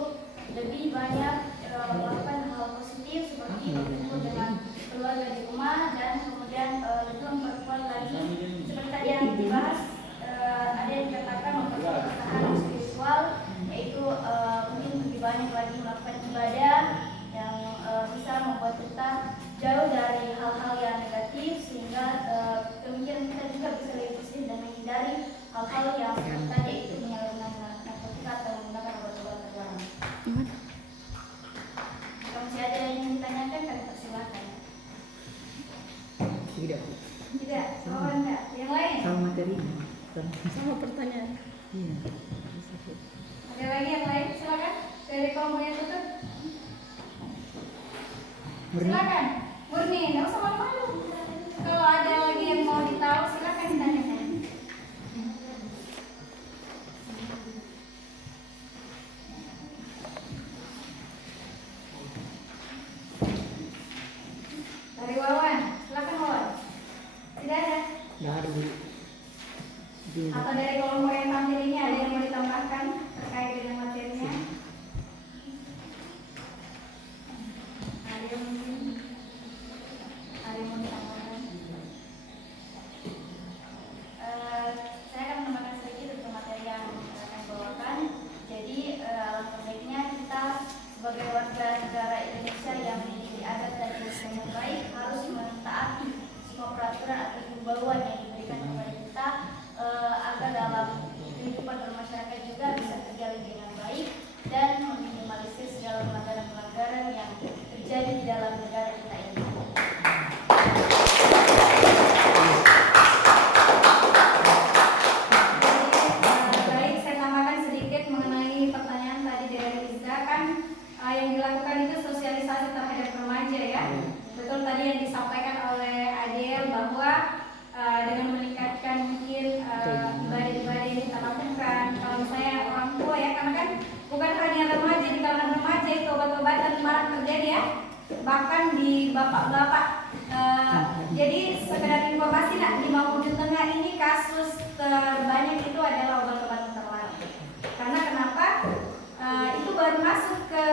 lebih banyak melakukan hal positif seperti berkumpul dengan keluarga di rumah dan kemudian lebih memperkuat lagi seperti tadi yang dibahas, ada yang dikatakan memperkuat ketahanan spiritual, yaitu mungkin lebih banyak lagi melakukan ibadah yang bisa membuat kita jauh dari hal-hal yang negatif sehingga pemikiran kita juga bisa lebih bersih dan menghindari hal-hal yang tadi itu menyalahgunakan narkotika atau menggunakan obat-obat terlarang. Jika masih ada yang ingin ditanyakan, kami persilakan. Tidak. Tidak, Wawan enggak. Yang lain? Sama materi. Sama pertanyaan. Iya. Ada lagi yang lain? Silakan. Dari kelompok yang tutup. Silakan. Murni, nggak usah malu-malu. Kalau ada lagi yang mau ditahu, silakan ditanyakan. Dari Wawan, silakan Wawan. Tidak ada. Nggak ada Bu. Iya. Atau dari kelompok yang tampil ini ada yang mau ditambahkan terkait dengan materinya? Ada yang mungkin? bahkan di bapak-bapak. Jadi sekedar informasi nak, di Mamuju Tengah ini kasus terbanyak itu adalah obat-obatan terlarang. Karena kenapa? Itu baru masuk ke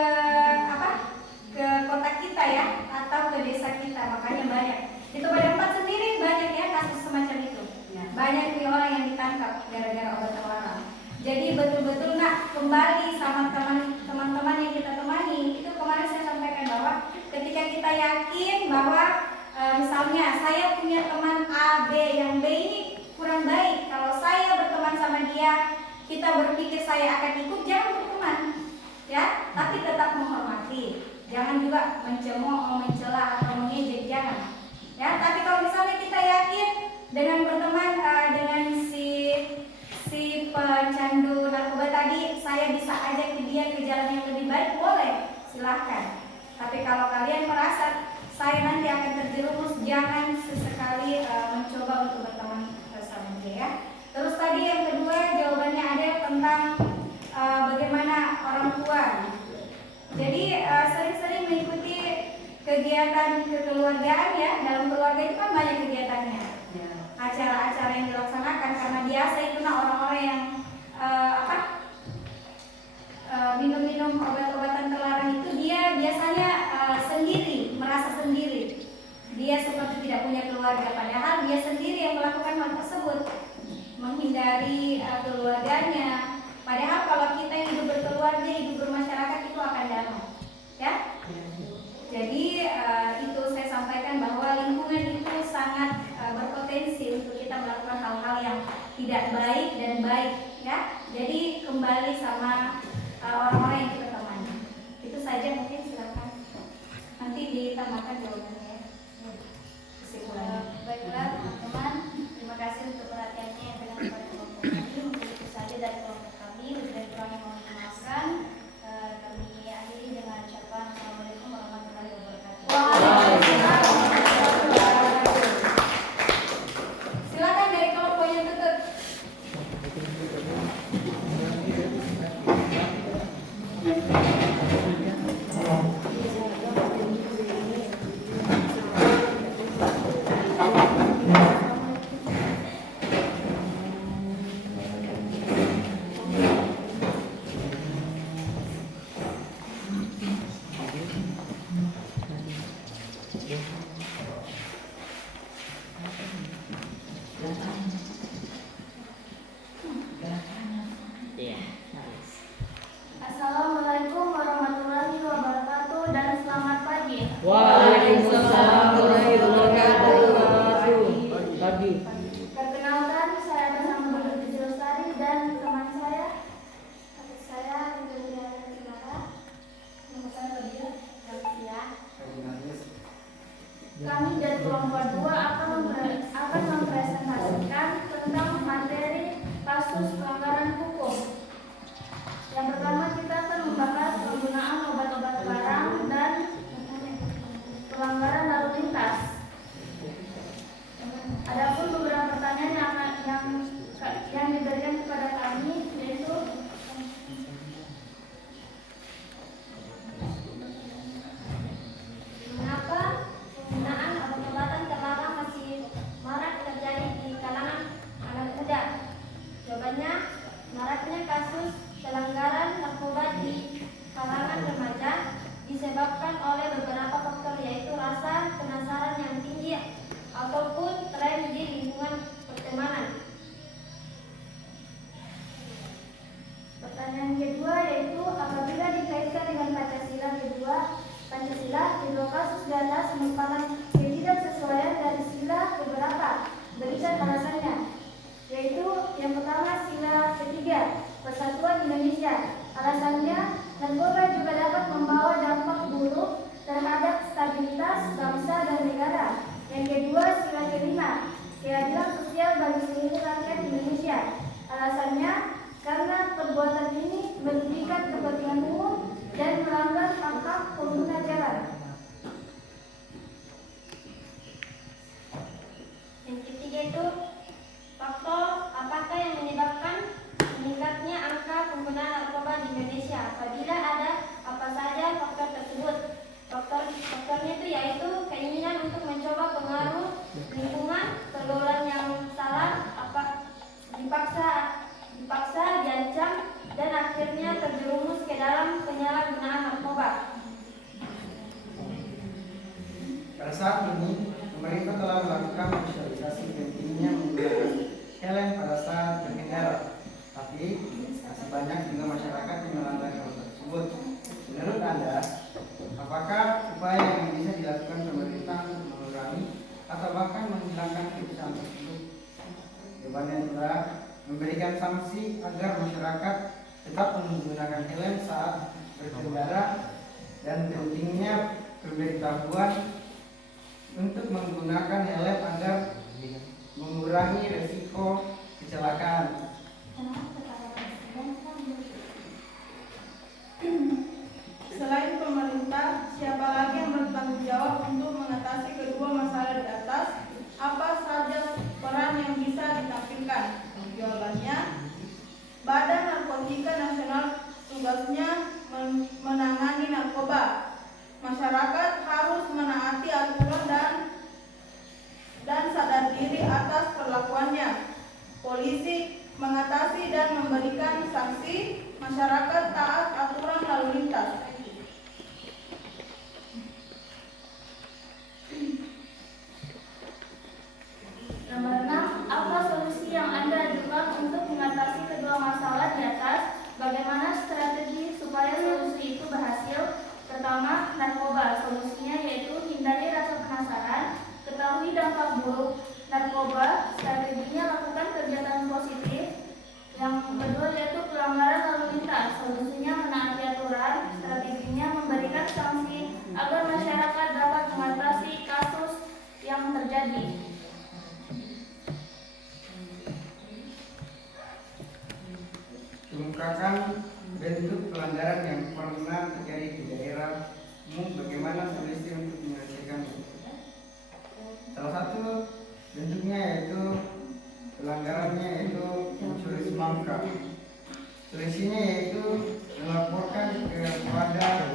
ke kota kita ya, atau ke desa kita, makanya banyak. Itu pada tempat sendiri banyak ya kasus semacam itu. Banyak nih orang yang ditangkap gara-gara obat terlarang. Jadi betul-betul nak kembali sama teman-teman yang kita temani. Itu kemarin saya sampaikan bahwa ketika kita yakin bahwa misalnya saya punya teman A, B, yang B ini kurang baik. Kalau saya berteman sama dia, kita berpikir saya akan ikut, jangan berteman, ya. Tapi tetap menghormati. Jangan juga mencemooh, mencela atau mengejek, jangan. Ya, tapi kalau misalnya kita yakin dengan berteman dengan si pecandu narkoba tadi, saya bisa ajak dia ke jalan yang lebih baik, boleh, silahkan. Tapi kalau kalian merasa saya nanti akan terjerumus, jangan sesekali mencoba untuk berteman sama dia ya. Terus tadi yang kedua jawabannya ada tentang bagaimana orang tua. Jadi sering-sering mengikuti kegiatan kekeluargaan ya. Dalam keluarga itu kan banyak kegiatannya, acara-acara yang dilaksanakan. Karena biasa itu orang-orang yang minum-minum obat-obatan terlarang itu dia biasanya sendiri, merasa sendiri. Dia seperti tidak punya keluarga, padahal dia sendiri yang melakukan hal tersebut, menghindari keluarganya. Padahal kalau kita hidup berkeluarga, hidup bermasyarakat itu akan damai, ya. Jadi itu saya sampaikan bahwa lingkungan itu sangat berpotensi untuk kita melakukan hal-hal yang tidak baik dan baik, ya. Jadi kembali sama orang-orang yang kita temani. Itu saja, mungkin silakan nanti ditambahkan jawabannya ya. Baiklah teman-teman, terima kasih untuk perhatiannya yang dengan kepada kelompok kami. Mungkin itu saja dari kelompok kami. Lebih kurang yang mohon dimaafkan. Kami akhiri dengan ucapan Assalamualaikum warahmatullahi wabarakatuh. Silakan dari kelompok yang tutup. Assalamualaikum warahmatullahi wabarakatuh dan selamat pagi. Waalaikumsalam warahmatullahi wabarakatuh. Pagi. Perkenalkan, saya bersama Dr. Tizi Lestari dan teman saya Julia Cimara. Nama saya Nadia Elvia. Kami dari kelompok 2 akan mempresentasikan tentang materi kasus pelanggaran hukum. Yang pertama kita akan membahas penggunaan obat-obat terlarang dan pelanggaran lalu lintas. Adapun beberapa pertanyaan yang diberikan kepada kami yaitu Mengapa penggunaan obat-obatan terlarang masih marak terjadi di kalangan anak muda? Jawabannya, maraknya kasus pelanggaran narkoba di kalangan remaja disebabkan oleh beberapa faktor, yaitu rasa penasaran yang tinggi ataupun tren di lingkungan pertemanan. pertanyaan kedua yaitu apabila dikaitkan dengan Pancasila, kedua kasus di atas merupakan ketidaksesuaian dari sila keberapa? Berikan alasannya. Yaitu yang pertama sila ketiga, Persatuan Indonesia. Alasannya, narkoba juga dapat membawa dampak buruk terhadap stabilitas bangsa dan negara. Yang kedua, sila kelima, keadilan sosial bagi seluruh mensosialisasi pentingnya menggunakan helm pada saat berkendara. Tapi masih banyak juga masyarakat yang melanggar hal tersebut. Menurut Anda, apakah upaya yang bisa dilakukan pemerintah untuk mengurangi atau bahkan menghilangkan kebiasaan tersebut? Jawabannya adalah memberikan sanksi agar masyarakat tetap menggunakan helm saat berkendara dan pentingnya pemberitahuan untuk menggunakan helm agar mengurangi resiko kecelakaan. Selain pemerintah, siapa lagi yang bertanggung jawab untuk mengatasi kedua masalah di atas? Apa saja peran yang bisa ditampilkan? Jawabannya, Badan Narkotika Nasional tugasnya menangani narkoba. Masyarakat harus menaati aturan dan sadar diri atas perlakuannya. Polisi mengatasi dan memberikan sanksi. Masyarakat taat aturan lalu lintas. Nomor 6, apa solusi yang Anda ajukan untuk mengatasi kedua masalah di atas? Bagaimana strategi supaya solusi itu berhasil? Pertama, narkoba. Solusinya yaitu hindari rasa penasaran, ketahui dampak buruk narkoba. Strateginya lakukan kegiatan positif. Yang kedua yaitu pelanggaran lalu lintas. Solusinya menaati aturan. Strateginya memberikan sanksi agar masyarakat dapat mengatasi kasus yang terjadi. Kemukakan bentuk pelanggaran yang pernah terjadi di daerahmu, bagaimana solusi untuk menyelesaikannya? Salah satu bentuknya yaitu pelanggarannya yaitu mencuri semangka. Solusinya yaitu melaporkan kepada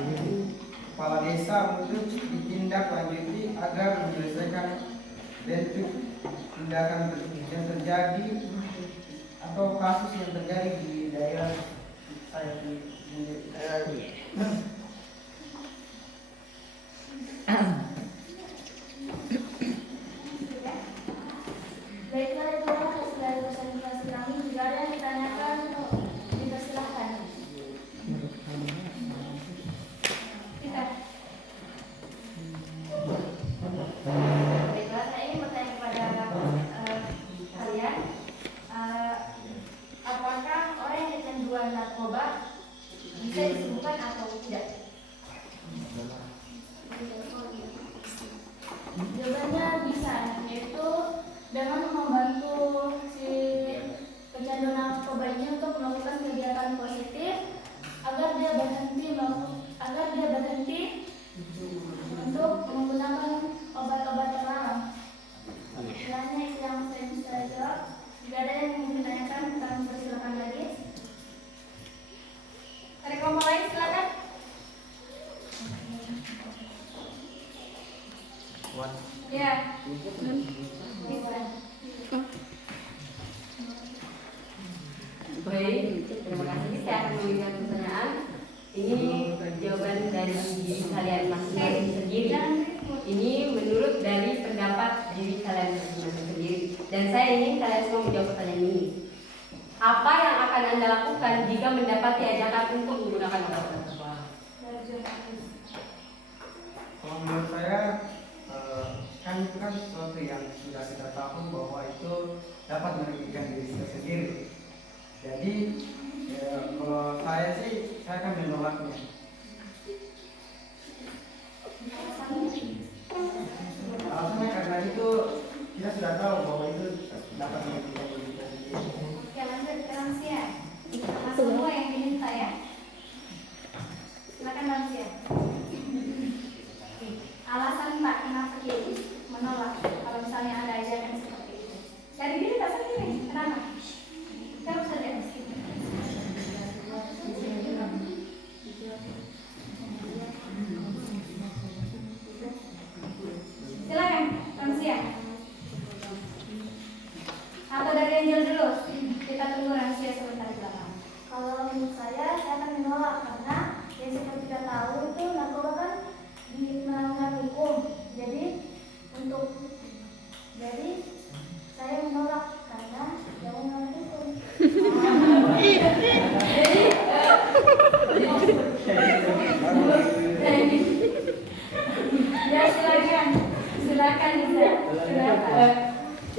kepala desa untuk ditindaklanjuti agar menyelesaikan bentuk tindakan yang terjadi atau kasus yang terjadi di daerah saya di daerah ini. Baiklah, itu hasil dari presentasi kami. Jika ada yang ditanyakan, dipersilahkan. Kita. Baiklah, saya ingin bertanya kepada kalian, apakah orang yang kecanduan narkoba bisa disembuhkan atau tidak? Jawabannya bisa, yaitu dengan membantu si pecandu narkoba ini untuk melakukan kegiatan positif agar dia berhenti untuk menggunakan obat-obat terlarang. Istilahnya itu yang saya bisa jawab. Jika ada yang ingin ditanyakan, kami persilakan lagi. Ada kelompok lain silakan. Ya. Baik, terima kasih. Saya akan memberikan pertanyaan. Ini jawaban dari diri kalian masing-masing sendiri. Ini menurut dari pendapat diri kalian masing-masing sendiri. Dan saya ingin kalian semua menjawab pertanyaan ini. Apa yang akan Anda lakukan jika mendapati ajakan untuk menggunakan obat narkoba? Kalau menurut saya kan itu kan sesuatu yang sudah kita tahu bahwa itu dapat merugikan diri kita sendiri. Jadi kalau saya sih saya akan menolaknya. Alasannya karena itu kita sudah tahu bahwa itu dapat merugikan diri kita sendiri. Oke, lanjut ke Lansia. Mas semua yang diminta ya. Silakan Lansia. Alasan Mbak kenapa jadi menolak kalau misalnya ada ajakan seperti itu? Dari diri tak sendiri, kenapa? Kita bisa lihat di sini. Silakan Lansia. Atau dari Angel dulu. Kita tunggu Lansia sebentar di belakang. Kalau menurut saya akan menolak karena yang seperti kita tahu itu narkoba kan melanggar hukum. Jadi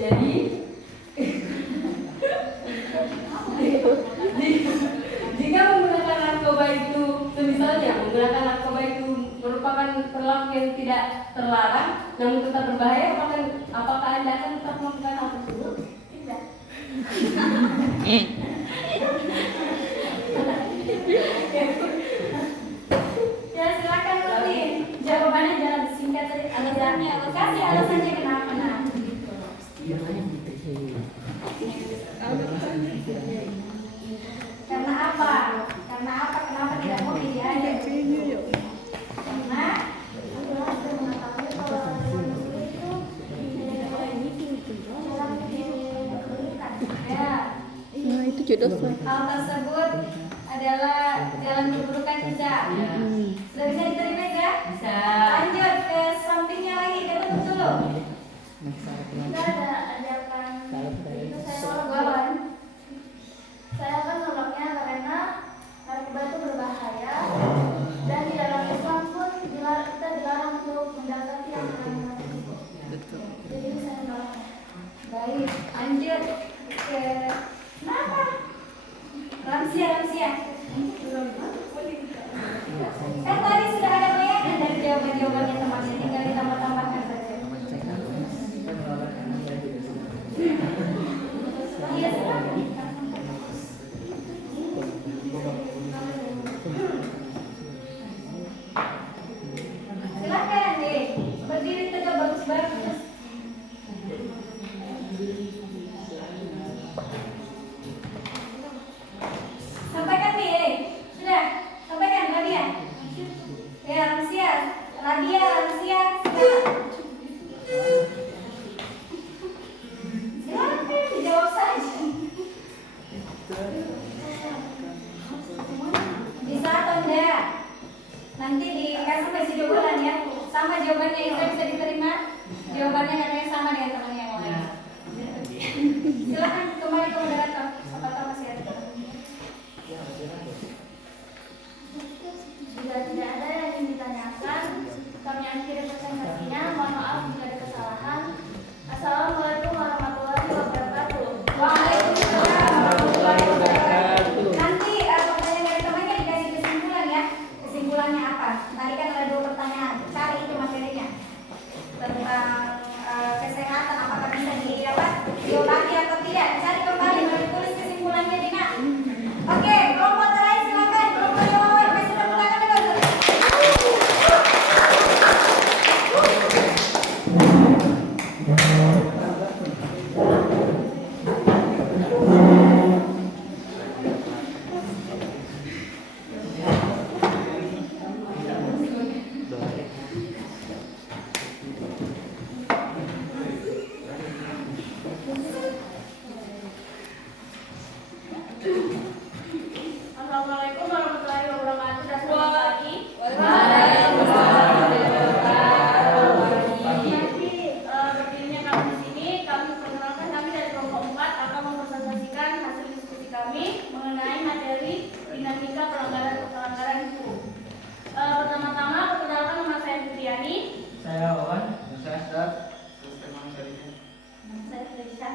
Jadi jika menggunakan narkoba itu, misalnya menggunakan narkoba itu merupakan perilaku yang tidak terlarang, namun tetap berbahaya, apakah Anda akan tetap melakukan hal tersebut? Tidak. Ya silakan nanti jawabannya jangan disingkat tadi alasannya, kasih alasannya kenapa nah. Karena apa? Kenapa tidak mau diajak? Karena aku sudah mengetahui kalau manusia itu ya. Nah, itu jodoh. Hal tersebut adalah jalan keburukan juga. Sudah bisa diterima ya? Bisa. Lanjut ke sampingnya lagi, kita dulu. Kita ada ajakan itu saya lawan. Saya akan menolaknya karena narkoba itu berbahaya dan di dalam Islam pun kita dilarang untuk mendekati yang namanya narkoba. Jadi saya menolaknya. Baik, lanjut ke kenapa? Ramsia. Kan tadi sudah ada bayangan dari jawaban-jawabannya temannya, tinggal ditambah-tambahkan saja. Iya, silakan. Silakan deh, berdiri tegak bagus-bagus. Sampaikan nih, sudah sampaikan Rabia. Ya, Ramsia, silakan dijawab saja. Bisa atau enggak? Nanti dikasih mesej bulan ya. Sama jawabannya itu bisa diterima. Jawabannya katanya sama dengan temannya yang lain. Silakan kembali ke moderator. Apa tahu masih ada? Jika tidak ada yang ingin ditanyakan, kami akhiri presentasinya. Mohon maaf jika ada kesalahan. Assalamualaikum warahmatullahi wabarakatuh. Waalaikumsalam warahmatullahi wabarakatuh. Nanti pertanyaan dari temannya dikasih kesimpulan ya. Kesimpulannya apa? Tadi kan ada 2 pertanyaan. Cari itu materinya tentang kesehatan. Apakah bisa diobati atau tidak? Cari kembali, baru tulis kesimpulannya Dina. Oke, kelompok terakhir silakan. Kelompok yang awal kasih tepuk tangan dulu. Assalamualaikum warahmatullahi wabarakatuh. Dan selamat pagi. Berdirinya kami di sini, kami perkenalkan kami dari kelompok 4 akan mempresentasikan hasil diskusi kami mengenai materi dinamika pelanggaran hukum. Pertama-tama perkenalkan nama saya Fitriani. Saya Wawan. Saya Sedar. Saya Felicia.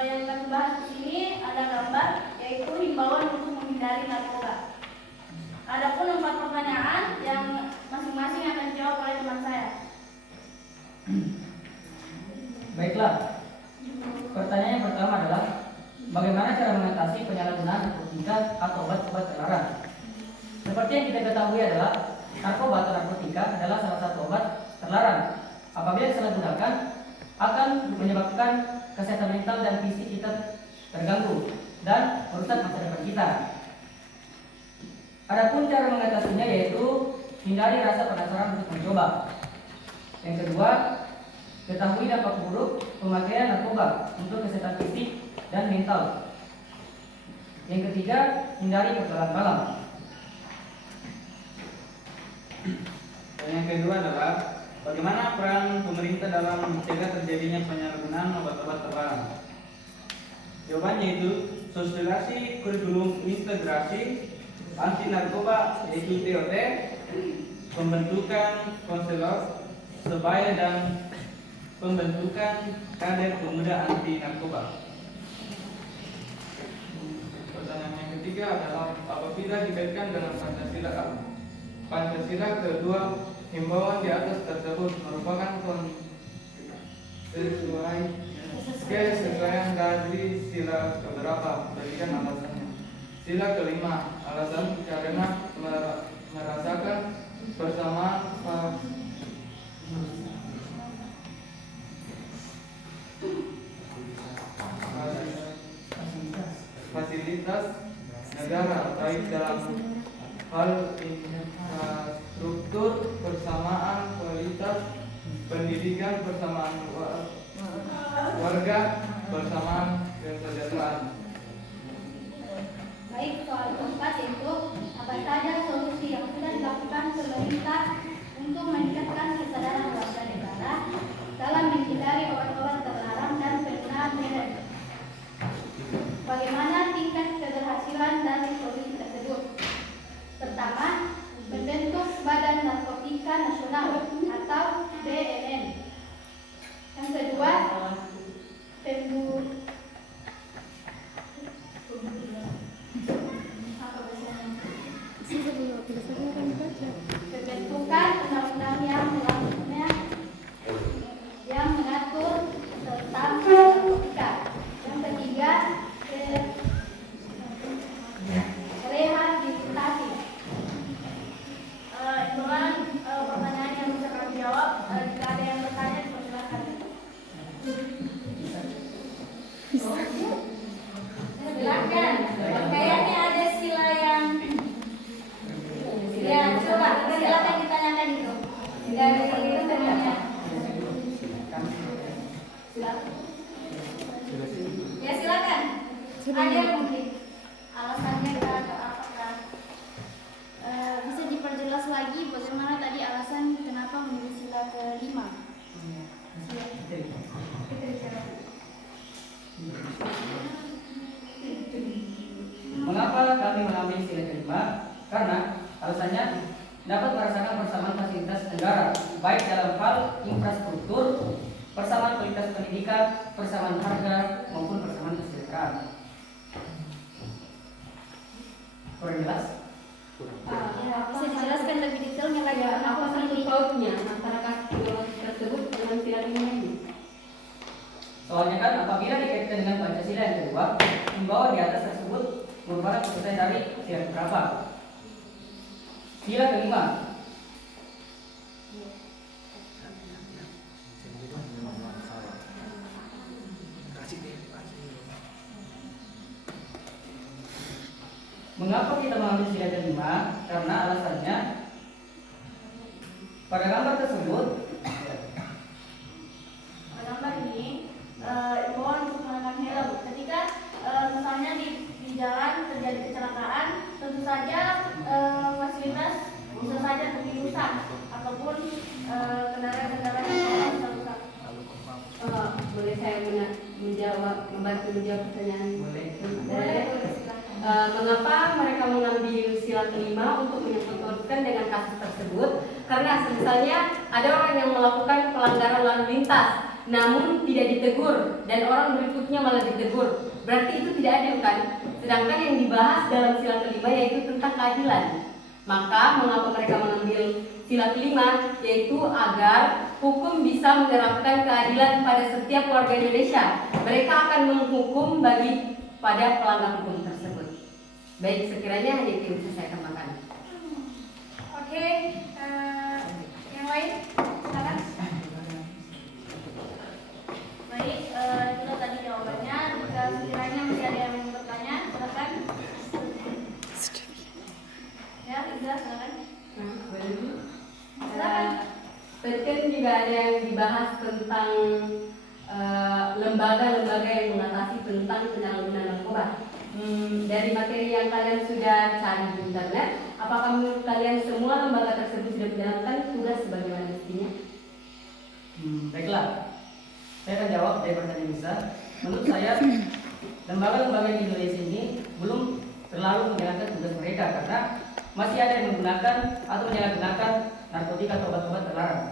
Yang kami bahas di sini ada gambar, yaitu himbauan untuk menghindari narkoba. Adapun 4 pertanyaan yang masing-masing akan dijawab oleh teman saya. Baiklah. Pertanyaan yang pertama adalah bagaimana cara mengatasi penyalahgunaan narkotika atau obat-obat terlarang? Seperti yang kita ketahui adalah narkoba atau narkotika adalah salah satu obat terlarang. Apabila disalahgunakan akan menyebabkan kesehatan mental dan fisik kita terganggu dan merusak masa depan kita. Adapun cara mengatasinya yaitu hindari rasa penasaran untuk mencoba. Yang kedua, ketahui dampak buruk pemakaian narkoba untuk kesehatan fisik dan mental. Yang ketiga, hindari petualangan malam. Dan yang kedua adalah bagaimana peran pemerintah dalam mencegah terjadinya penyalahgunaan obat-obat terlarang. Jawabannya itu sosialisasi kurikulum integrasi anti narkoba yaitu TOT, pembentukan konselor sebaya dan pembentukan kader pemuda anti narkoba. Pertanyaan yang ketiga adalah apabila dikaitkan dengan Pancasila kedua himbauan di atas tersebut merupakan kesesuaian dari sila keberapa? Berikan alasannya. Sila kelima, alasan karena merasakan persamaan fasilitas negara baik dalam hal infrastruktur, persamaan kualitas pendidikan, persamaan warga, persamaan kesejahteraan. Baik, soal keempat yaitu apa saja solusi yang sudah dilakukan pemerintah untuk meningkatkan kesadaran warga negara dalam menghindari obat-obat terlarang dan penggunaan merek. Bagaimana tingkat keberhasilan dari solusi tersebut? Pertama, membentuk Badan Narkotika Nasional atau BNN. Yang kedua, pembentukan undang-undang yang mengatur tentang narkotika. Yang ketiga, rehabilitasi. Itulah pertanyaan yang bisa kami jawab. Jika ada yang bertanya, silakan. Silakan. Kayaknya ada sila yang ya coba silakan ditanyakan itu dari itu temannya. Ya silakan. Ada mungkin alasannya atau apakah Bisa diperjelas lagi bagaimana tadi alasan kenapa memilih sila kelima? Mengapa kami mengambil sila kelima? Karena alasannya dapat merasakan persamaan fasilitas negara, baik dalam hal infrastruktur, persamaan kualitas pendidikan, persamaan harga, maupun persamaan kesejahteraan. Kurang jelas? Bisa dijelaskan lebih detailnya lagi Ya, kenapa apa sangkut memilih? pautnya antara kasus tersebut dengan sila kelima ini? Soalnya kan apabila dikaitkan dengan Pancasila yang kedua, himbauan di atas tersebut merupakan keputusan dari sila keberapa? Sila kelima. Mengapa kita mengambil sila kelima? Karena alasannya pada gambar tersebut Pada gambar ini, imbauan untuk mengenakan helm. Ketika misalnya di jalan terjadi kecelakaan, tentu saja fasilitas bisa saja terjadi rusak ataupun kendaraan-kendaraan yang bisa rusak. Boleh saya membantu menjawab pertanyaan? boleh. Boleh silakan. Mengapa mereka mengambil sila kelima untuk menyangkutkan dengan kasus tersebut? Karena misalnya ada orang yang melakukan pelanggaran lalu lintas, namun tidak ditegur dan orang berikutnya malah ditegur. Berarti itu tidak adil kan? Sedangkan yang dibahas dalam sila kelima yaitu tentang keadilan. Maka mengapa mereka mengambil sila kelima? Yaitu agar hukum bisa menerapkan keadilan pada setiap warga Indonesia. Mereka akan menghukum bagi pada pelanggar hukum tersebut. Baik, sekiranya hanya itu yang bisa saya tambahkan. Oke, yang lain silakan. Baik, itu tadi jawabannya. Jika sekiranya masih ada yang ingin bertanya, silakan. Ya, Iza, silakan. Silakan. Tadi kan juga ada yang dibahas tentang lembaga-lembaga yang mengatasi tentang penyalahgunaan narkoba. Dari materi yang kalian sudah cari di internet, apakah menurut kalian semua lembaga tersebut sudah menjalankan tugas sebagaimana mestinya? Baiklah, saya akan jawab dari pertanyaan Nisa. Menurut saya, lembaga-lembaga di Indonesia ini belum terlalu menjalankan tugas mereka karena masih ada yang menggunakan atau menyalahgunakan narkotika atau obat-obat terlarang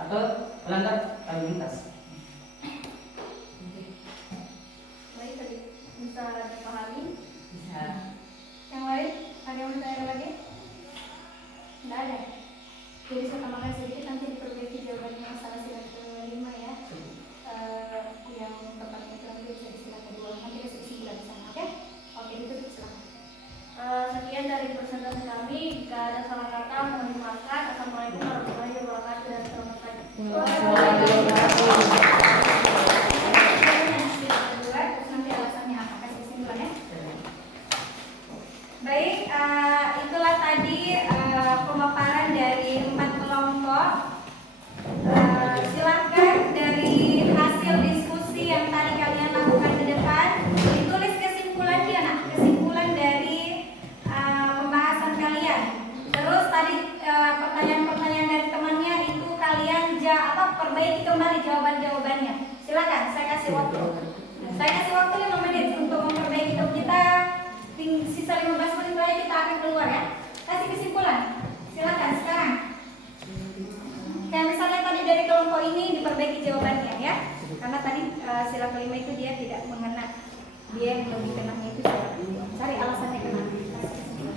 atau melanggar lalu lintas. Baik, tadi bisa dipahami. Bisa. Yang lain ada yang bertanya lagi? Tidak ada. Jadi saya tambahkan sedikit nanti diperbaiki jawabannya masalah sila kelima ya. Yang tepatnya terakhir bisa di sila kedua. Nanti ada kesimpulan di sana, oke? Oke, itu silakan. Sekian dari presentasi kami. Jika ada salah kata mohon dimaafkan. Assalamualaikum warahmatullahi wabarakatuh dan selamat pagi. Sila kedua, terus nanti alasannya apa? Kasih kesimpulan ya. Baik, itulah tadi pemaparan dari 4 kelompok. Silakan dari hasil diskusi yang tadi kalian lakukan ke depan ditulis kesimpulannya, nak, kesimpulan dari pembahasan kalian. Terus tadi pertanyaan-pertanyaan dari temannya itu kalian perbaiki kembali jawaban-jawabannya. Silakan, saya kasih waktu. Saya kasih waktu 5 menit untuk memperbaiki. Kalau kita sisa 15 menit lagi kita akan keluar ya. Kasih kesimpulan. Silakan sekarang. Kayak misalnya tadi dari kelompok ini diperbaiki jawabannya ya. Karena tadi sila kelima itu dia tidak mengena. Dia yang lebih kenanya itu sila kedua. Cari alasannya kenapa. Kasih kesimpulan.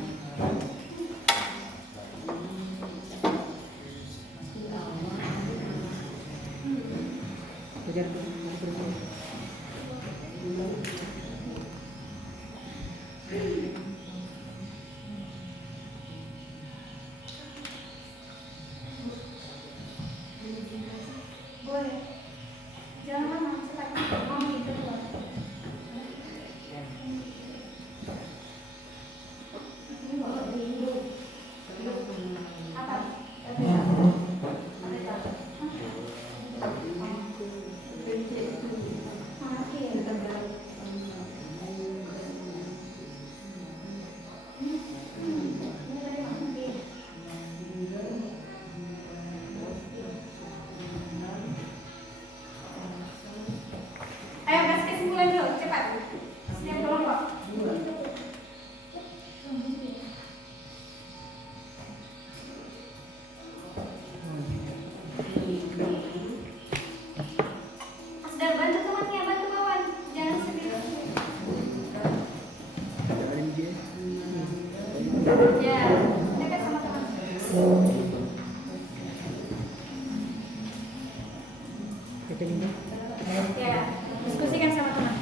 Boleh. Jangan lama, cepat. Mau kita keluar. Ini bawa dulu. Apa? Ayo kasih kesimpulan dulu, cepat. Setiap kelompok. Asdar, bantu temannya, bantu kawan. Jangan sendiri. Ya, dekat sama teman. Ya, diskusikan sama teman.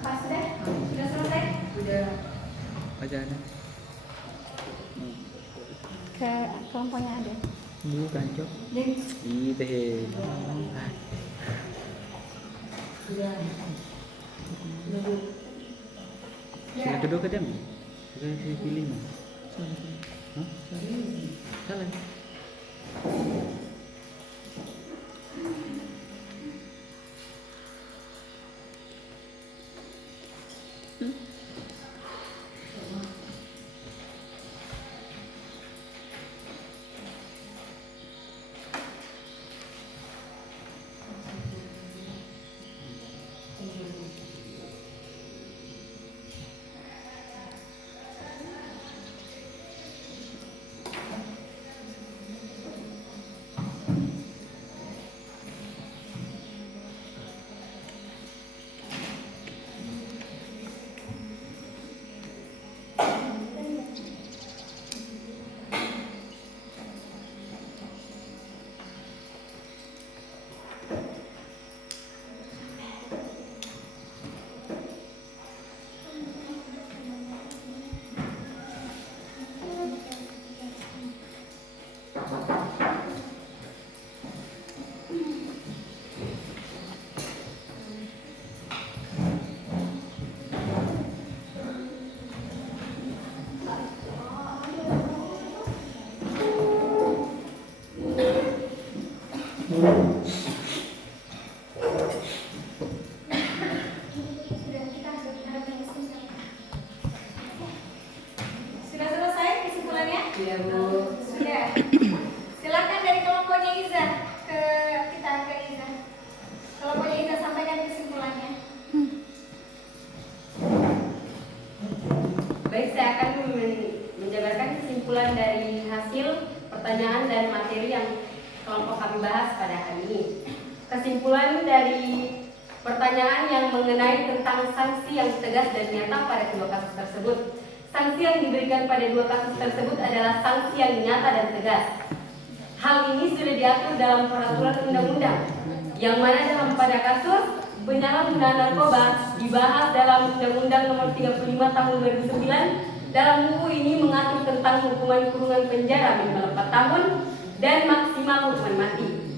Apa sudah? Sudah selesai? Sudah. Ke kelompoknya ada. Bukan, Cok. Jadi, Sila kedua kadang. Saya pilih. Hah? Salah. Sudah selesai kesimpulannya? Iya, Bu. Sudah. Silakan dari kelompoknya Iza ke Iza. Kelompoknya Iza sampaikan kesimpulannya. Baik, saya akan menjabarkan kesimpulan dari hasil pertanyaan dan materi yang kelompok kami bahas pada hari ini. Kesimpulan dari pertanyaan yang mengenai tentang sanksi yang tegas dan nyata pada kedua kasus tersebut. Sanksi yang diberikan pada dua kasus tersebut adalah sanksi yang nyata dan tegas. Hal ini sudah diatur dalam peraturan undang-undang, yang mana dalam pada kasus penyalahgunaan narkoba dibahas dalam Undang-Undang Nomor 35 Tahun 2009. Dalam buku ini mengatur tentang hukuman kurungan penjara minimal 4 tahun dan maksimal hukuman mati.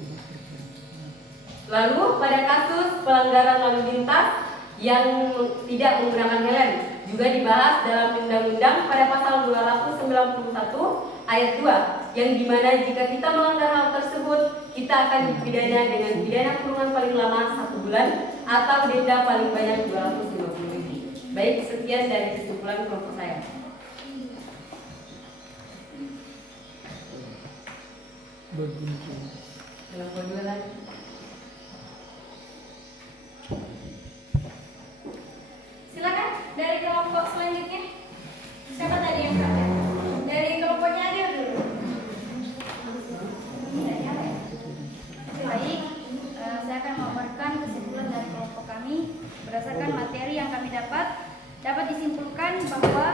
Lalu pada kasus pelanggaran lalu lintas yang tidak menggunakan helm juga dibahas dalam undang-undang pada pasal 291 ayat 2, yang dimana jika kita melanggar hal tersebut kita akan dipidana dengan pidana kurungan paling lama 1 bulan atau denda paling banyak 250.000. Baik, sekian dari kesimpulan kelompok saya. Kelompok dua lagi. Silakan dari kelompok selanjutnya. Siapa tadi yang berada? Dari kelompoknya Adil dulu. Baik, saya akan memaparkan kesimpulan dari kelompok kami. Berdasarkan materi yang kami dapat disimpulkan bahwa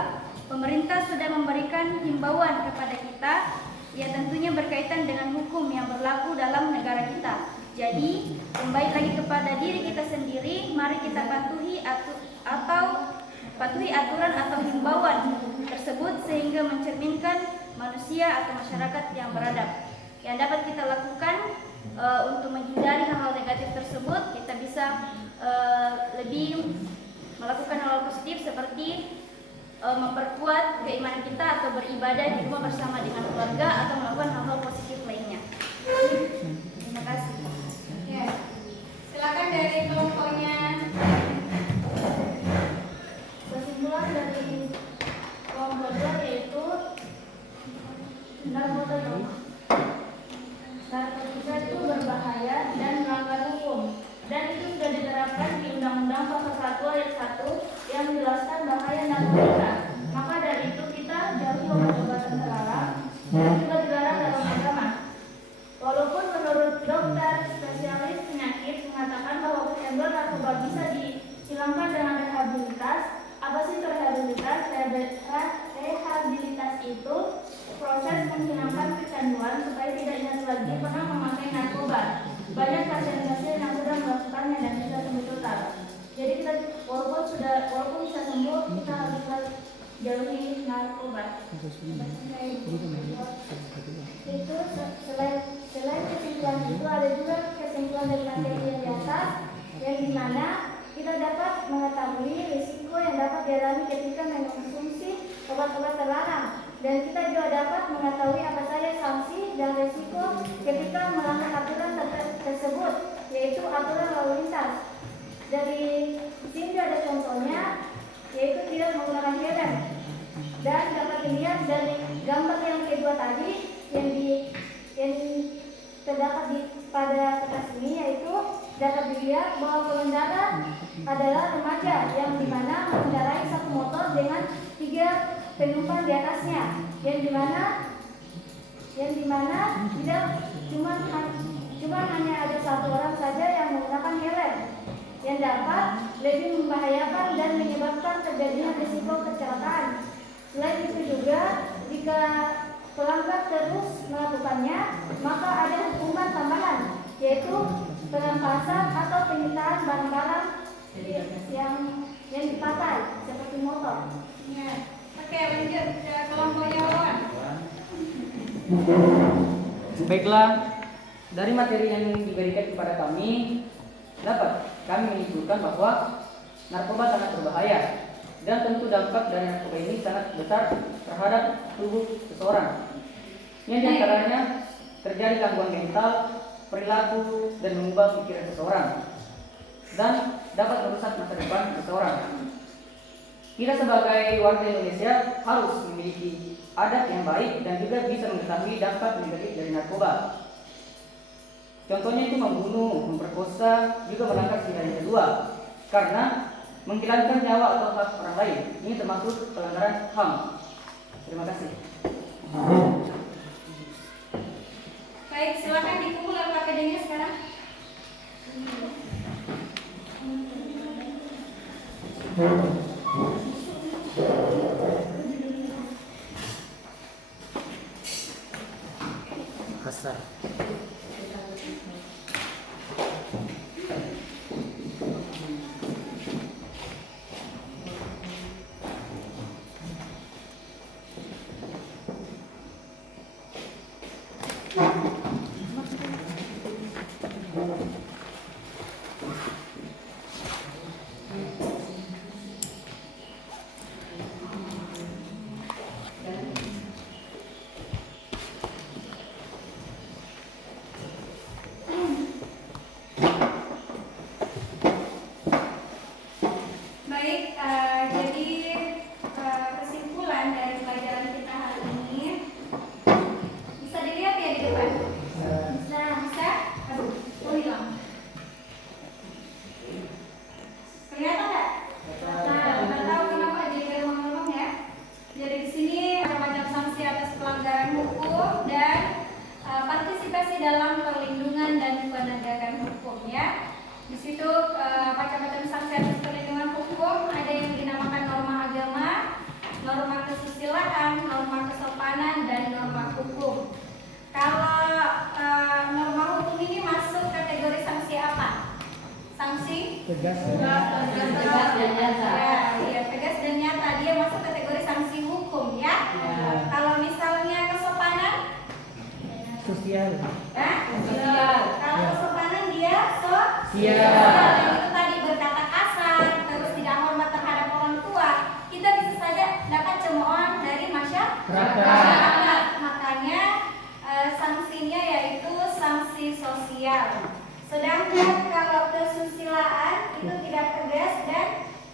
pemerintah sudah memberikan himbauan kepada kita yang tentunya berkaitan dengan hukum yang berlaku dalam negara kita. Jadi, kembali lagi kepada diri kita sendiri, mari kita patuhi aturan atau himbauan tersebut sehingga mencerminkan manusia atau masyarakat yang beradab. Yang dapat kita lakukan untuk menghindari hal-hal negatif tersebut, kita bisa lebih melakukan hal-hal positif seperti memperkuat keimanan kita atau beribadah di rumah bersama dengan keluarga atau melakukan hal-hal positif lainnya. Terima kasih. Ya. Silakan dari kelompoknya. Kesimpulan dari kelompok dua yaitu narkotika itu berbahaya dan melanggar hukum, dan itu sudah diterapkan di Undang-Undang Pasal 1 Ayat 1 yang menjelaskan bahaya narkotika. Maka dari itu kita jauhi obat-obatan terlarang dan juga dilarang dalam agama. Walaupun menurut dokter spesialis penyakit mengatakan bahwa pengendalian narkoba bisa dihilangkan dengan rehabilitas. Apa sih rehabilitas? Rehabilitas itu proses menghilangkan kecanduan supaya tidak ingat lagi pernah memakai narkoba. Banyak pasien-pasien yang sudah melakukannya dan bisa sembuh total. Jadi kita walaupun bisa sembuh, kita harus jauhi narkoba. Itu selain kesimpulan itu ada juga kesimpulan dari materi yang di atas, yang dimana kita dapat mengetahui risiko yang dapat dialami ketika mengkonsumsi obat-obat terlarang, dan kita juga dapat mengetahui apa saja sanksi dan risiko ketika melanggar aturan tersebut, yaitu aturan lalu lintas. Dari sini ada contohnya, yaitu tidak menggunakan helm, dan dapat dilihat dari gambar yang kedua tadi yang terdapat pada kertas ini, yaitu dapat dilihat bahwa pengendara adalah remaja yang dimana mengendarai satu motor dengan 3 penumpang di atasnya, yang dimana tidak cuma hanya ada 1 orang saja yang menggunakan helm, yang dapat lebih membahayakan dan menyebabkan terjadinya risiko kecelakaan. Selain itu juga, jika pelanggar terus melakukannya, maka ada hukuman tambahan, yaitu perampasan atau penyitaan barang-barang yang dipakai seperti motor. Ya. Oke, lanjut ke kelompoknya Wawan. Baiklah, dari materi yang diberikan kepada kami, dapat kami menyimpulkan bahwa narkoba sangat berbahaya, dan tentu dampak dari narkoba ini sangat besar terhadap tubuh seseorang. Yang diantaranya terjadi gangguan mental, perilaku, dan mengubah pikiran seseorang, dan dapat merusak masa depan seseorang. Kita sebagai warga Indonesia harus memiliki adat yang baik dan juga bisa mengetahui dampak negatif dari narkoba. Contohnya itu membunuh, memperkosa, juga melanggar sila yang kedua, karena menghilangkan nyawa atau hak orang lain. Ini termasuk pelanggaran HAM. Terima kasih. Baik, silakan dikumpul LKPD-nya sekarang. Kasar. Baik, jadi kesimpulan dari pelajaran kita hari ini bisa dilihat ya di depan. Bisa? Aduh, hilang. Kelihatan nggak? Nggak tahu kenapa jadi ngomong-ngomong ya. Jadi di sini ada macam sanksi atas pelanggaran hukum dan partisipasi dalam perlindungan dan penegakan hukum ya. Di situ macam-macam sanksi atas perlindungan hukum ada yang dinamakan norma agama, norma kesusilaan, norma kesopanan, dan norma hukum. Kalau norma hukum ini masuk kategori sanksi apa? Sanksi? Tegas. Tegas dan nyata. Ya, tegas dan nyata. Dia masuk kategori sanksi hukum ya. Kalau misalnya kesopanan? Sosial. Sosial. Kalau kesopanan dia Sosial. Yang itu tadi berkata kasar, terus tidak hormat terhadap orang tua, kita bisa saja dapat cemoohan dari masyarakat. Makanya sanksinya yaitu sanksi sosial. Sedangkan kalau kesusilaan itu tidak tegas dan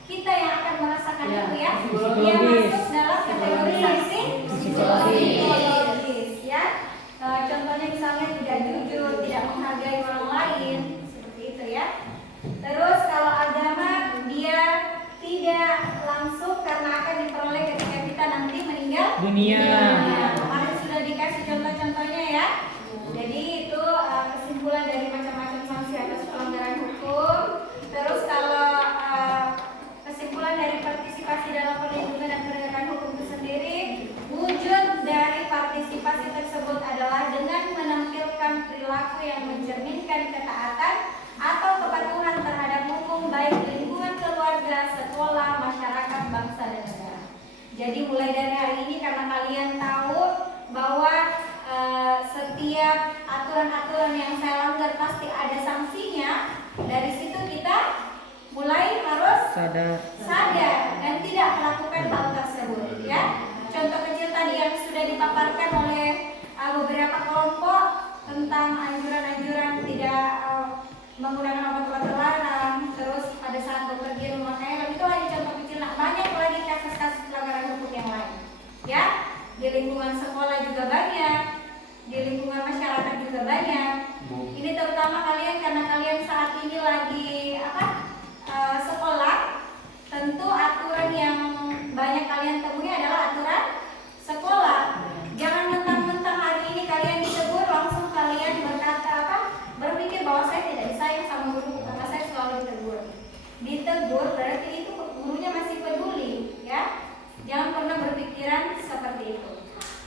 kita yang akan merasakan itu ya. Dia masuk dalam kategori sanksi psikologis ya. Contohnya misalnya tidak jujur, tidak menghargai orang lain, seperti itu ya. Terus kalau agama dia tidak langsung karena akan diperoleh ketika kita nanti meninggal dunia. Kemarin sudah dikasih contoh-contohnya ya. Jadi itu kesimpulan dari macam-macam sanksi atas pelanggaran hukum. Terus kalau kesimpulan dari partisipasi dalam perlindungan dan penegakan hukum itu sendiri, wujud dari partisipasi tersebut adalah dengan menampilkan perilaku yang mencerminkan ketaatan atau kepatuhan terhadap hukum baik lingkungan keluarga, sekolah, masyarakat, bangsa, dan negara. Jadi mulai dari hari ini karena kalian tahu bahwa setiap aturan-aturan yang saya langgar pasti ada sanksinya. Dari situ kita mulai harus sadar dan tidak melakukan hal tersebut ya. Contoh kecil tadi yang sudah dipaparkan oleh beberapa kelompok tentang anjuran-anjuran tidak menggunakan obat-obat terlarang, terus pada saat bepergian memakai helm, itu hanya contoh kecil. Nah, banyak lagi kasus-kasus pelanggaran hukum yang lain ya. Di lingkungan sekolah juga banyak, di lingkungan masyarakat juga banyak. Ini terutama kalian karena kalian saat ini lagi sekolah, tentu aturan yang banyak kalian temui adalah aturan sekolah. Jangan mentang-mentang hari ini kalian ditegur langsung kalian berpikir bahwa saya tidak disayang sama guru karena saya selalu ditegur. Ditegur berarti itu gurunya masih peduli ya. Jangan pernah berpikiran seperti itu.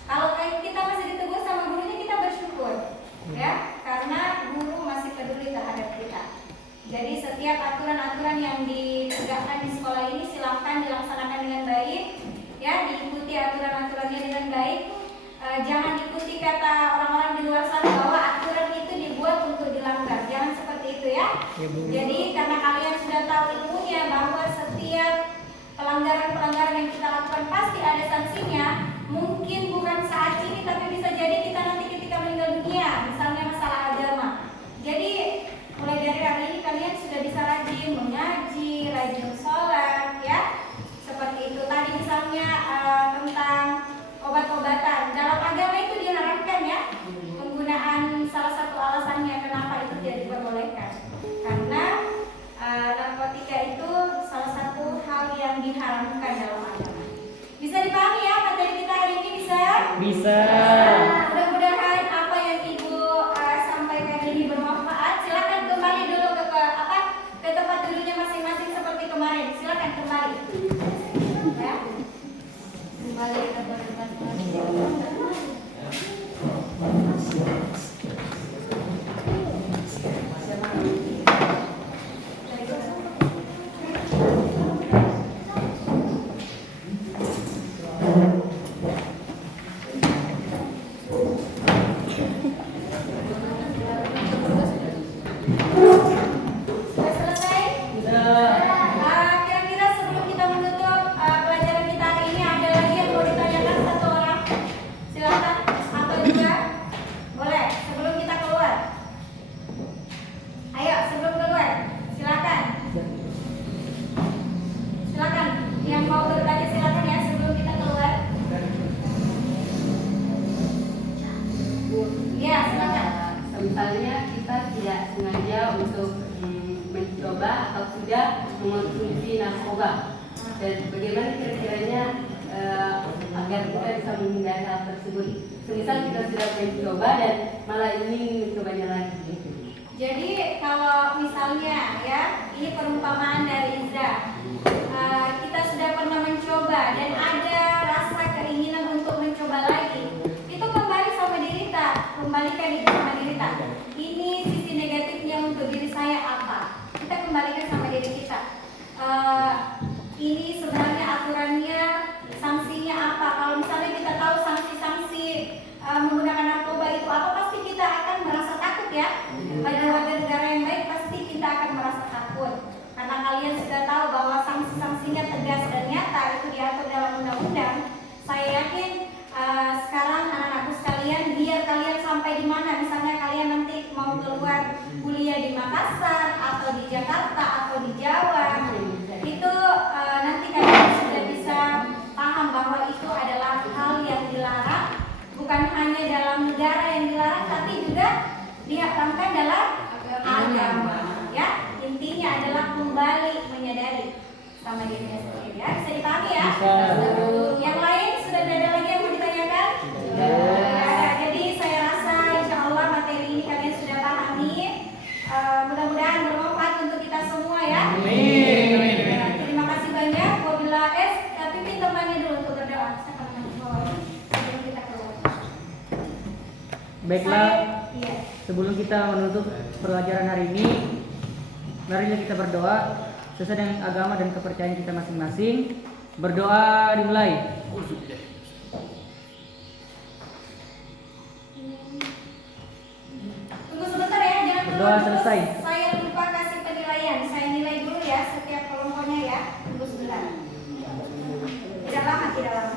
Kalau kita masih ditegur sama gurunya, kita bersyukur ya, karena guru masih peduli terhadap kita. Jadi setiap aturan-aturan yang ditegakkan di sekolah ini silakan dilaksanakan dengan baik ya, diikuti aturan-aturannya dengan baik. Jangan ikuti kata orang-orang di luar sana bahwa aturan itu dibuat untuk dilanggar. Jangan seperti itu ya. Jadi karena kalian sudah tahu ilmunya bahwa setiap pelanggaran-pelanggaran yang kita lakukan pasti ada sanksinya. Mungkin bukan saat ini, tapi bisa jadi kita nanti ketika meninggal dunia, misalnya masalah agama. Bisa. Mudah-mudahan apa yang Ibu sampaikan ini bermanfaat. Silakan kembali dulu ke tempat duduknya masing-masing seperti kemarin. Silakan kembali. Ya. Kembali ke tempat masing-masing. Sudah selesai? Kira-kira sebelum kita menutup pelajaran kita hari ini, ada lagi yang mau ditanyakan satu orang? Silakan. Atau juga boleh sebelum kita keluar. Ayo sebelum keluar, silakan. Silakan. Yang mau bertanya silakan ya sebelum kita keluar. Ya silakan. Misalnya kita tidak sengaja untuk mencoba atau sudah mengonsumsi narkoba, dan bagaimana kira-kiranya agar kita bisa menghindari hal tersebut. Semisal kita sudah mencoba dan malah ingin mencobanya lagi. Jadi kalau misalnya ya, ini perumpamaan dari Iza. Kita sudah pernah mencoba dan ada rasa keinginan untuk mencoba lagi. Itu kembali sama diri kita, kembalikan itu sama diri kita. Ini sisi negatifnya untuk diri saya apa? Kita kembalikan sama diri kita. Ini sebenarnya aturannya, sanksinya apa? Kalau misalnya kita tahu sanksi-sanksi menggunakan narkoba itu apa, pasti kita akan merasa takut ya. Pada warga negara yang baik pasti kita akan merasa takut. Karena kalian sudah tahu bahwa sanksi-sanksinya tegas dan nyata, itu diatur dalam undang-undang. Saya yakin sekarang anak-anakku sekalian, biar kalian sampai di mana, misalnya kalian nanti mau keluar kuliah di Makassar atau di Jakarta atau di Jawa, itu nanti kalian sudah bisa paham bahwa itu adalah hal yang dilarang, bukan hanya dalam negara yang dilarang, tapi juga diharamkan dalam agama. Ya, intinya adalah kembali menyadari sama dirinya sendiri. Ya, bisa dipahami ya? Yang lain sudah ada lagi yang mau ditanyakan? Ya, jadi saya rasa insya Allah materi ini kalian sudah pahami. Mudah-mudahan bermanfaat untuk kita semua ya. Terima kasih banyak. Pimpin temannya dulu untuk berdoa. Sebelum kita keluar. Baiklah, Iya. sebelum kita menutup pelajaran hari ini, marilah kita berdoa sesuai dengan agama dan kepercayaan kita masing-masing. Berdoa dimulai. Tunggu sebentar ya, jangan keluar Berdoa dulu. selesai. Saya lupa kasih penilaian. Saya nilai dulu ya setiap kelompoknya ya. Tunggu sebentar. Tidak lama, tidak lama.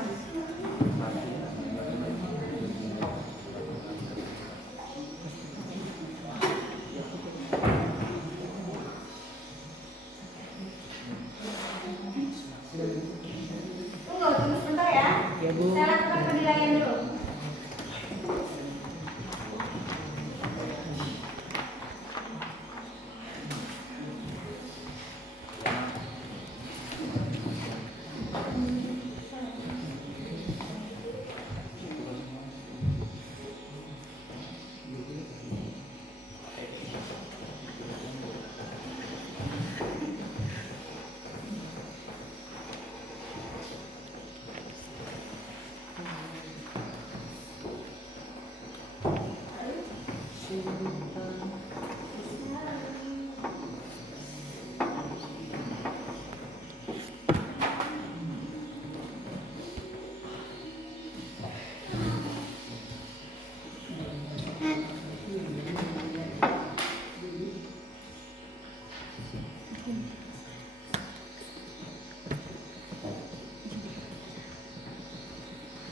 Tunggu sebentar ya. Ya, Bu. Saya lakukan penilaian dulu.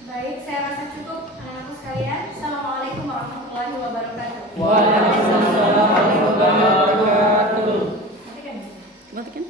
Baik, saya rasa cukup anak-anakku sekalian. Assalamualaikum warahmatullahi wabarakatuh. Waalaikumsalam warahmatullahi wabarakatuh. Matikan. Matikan.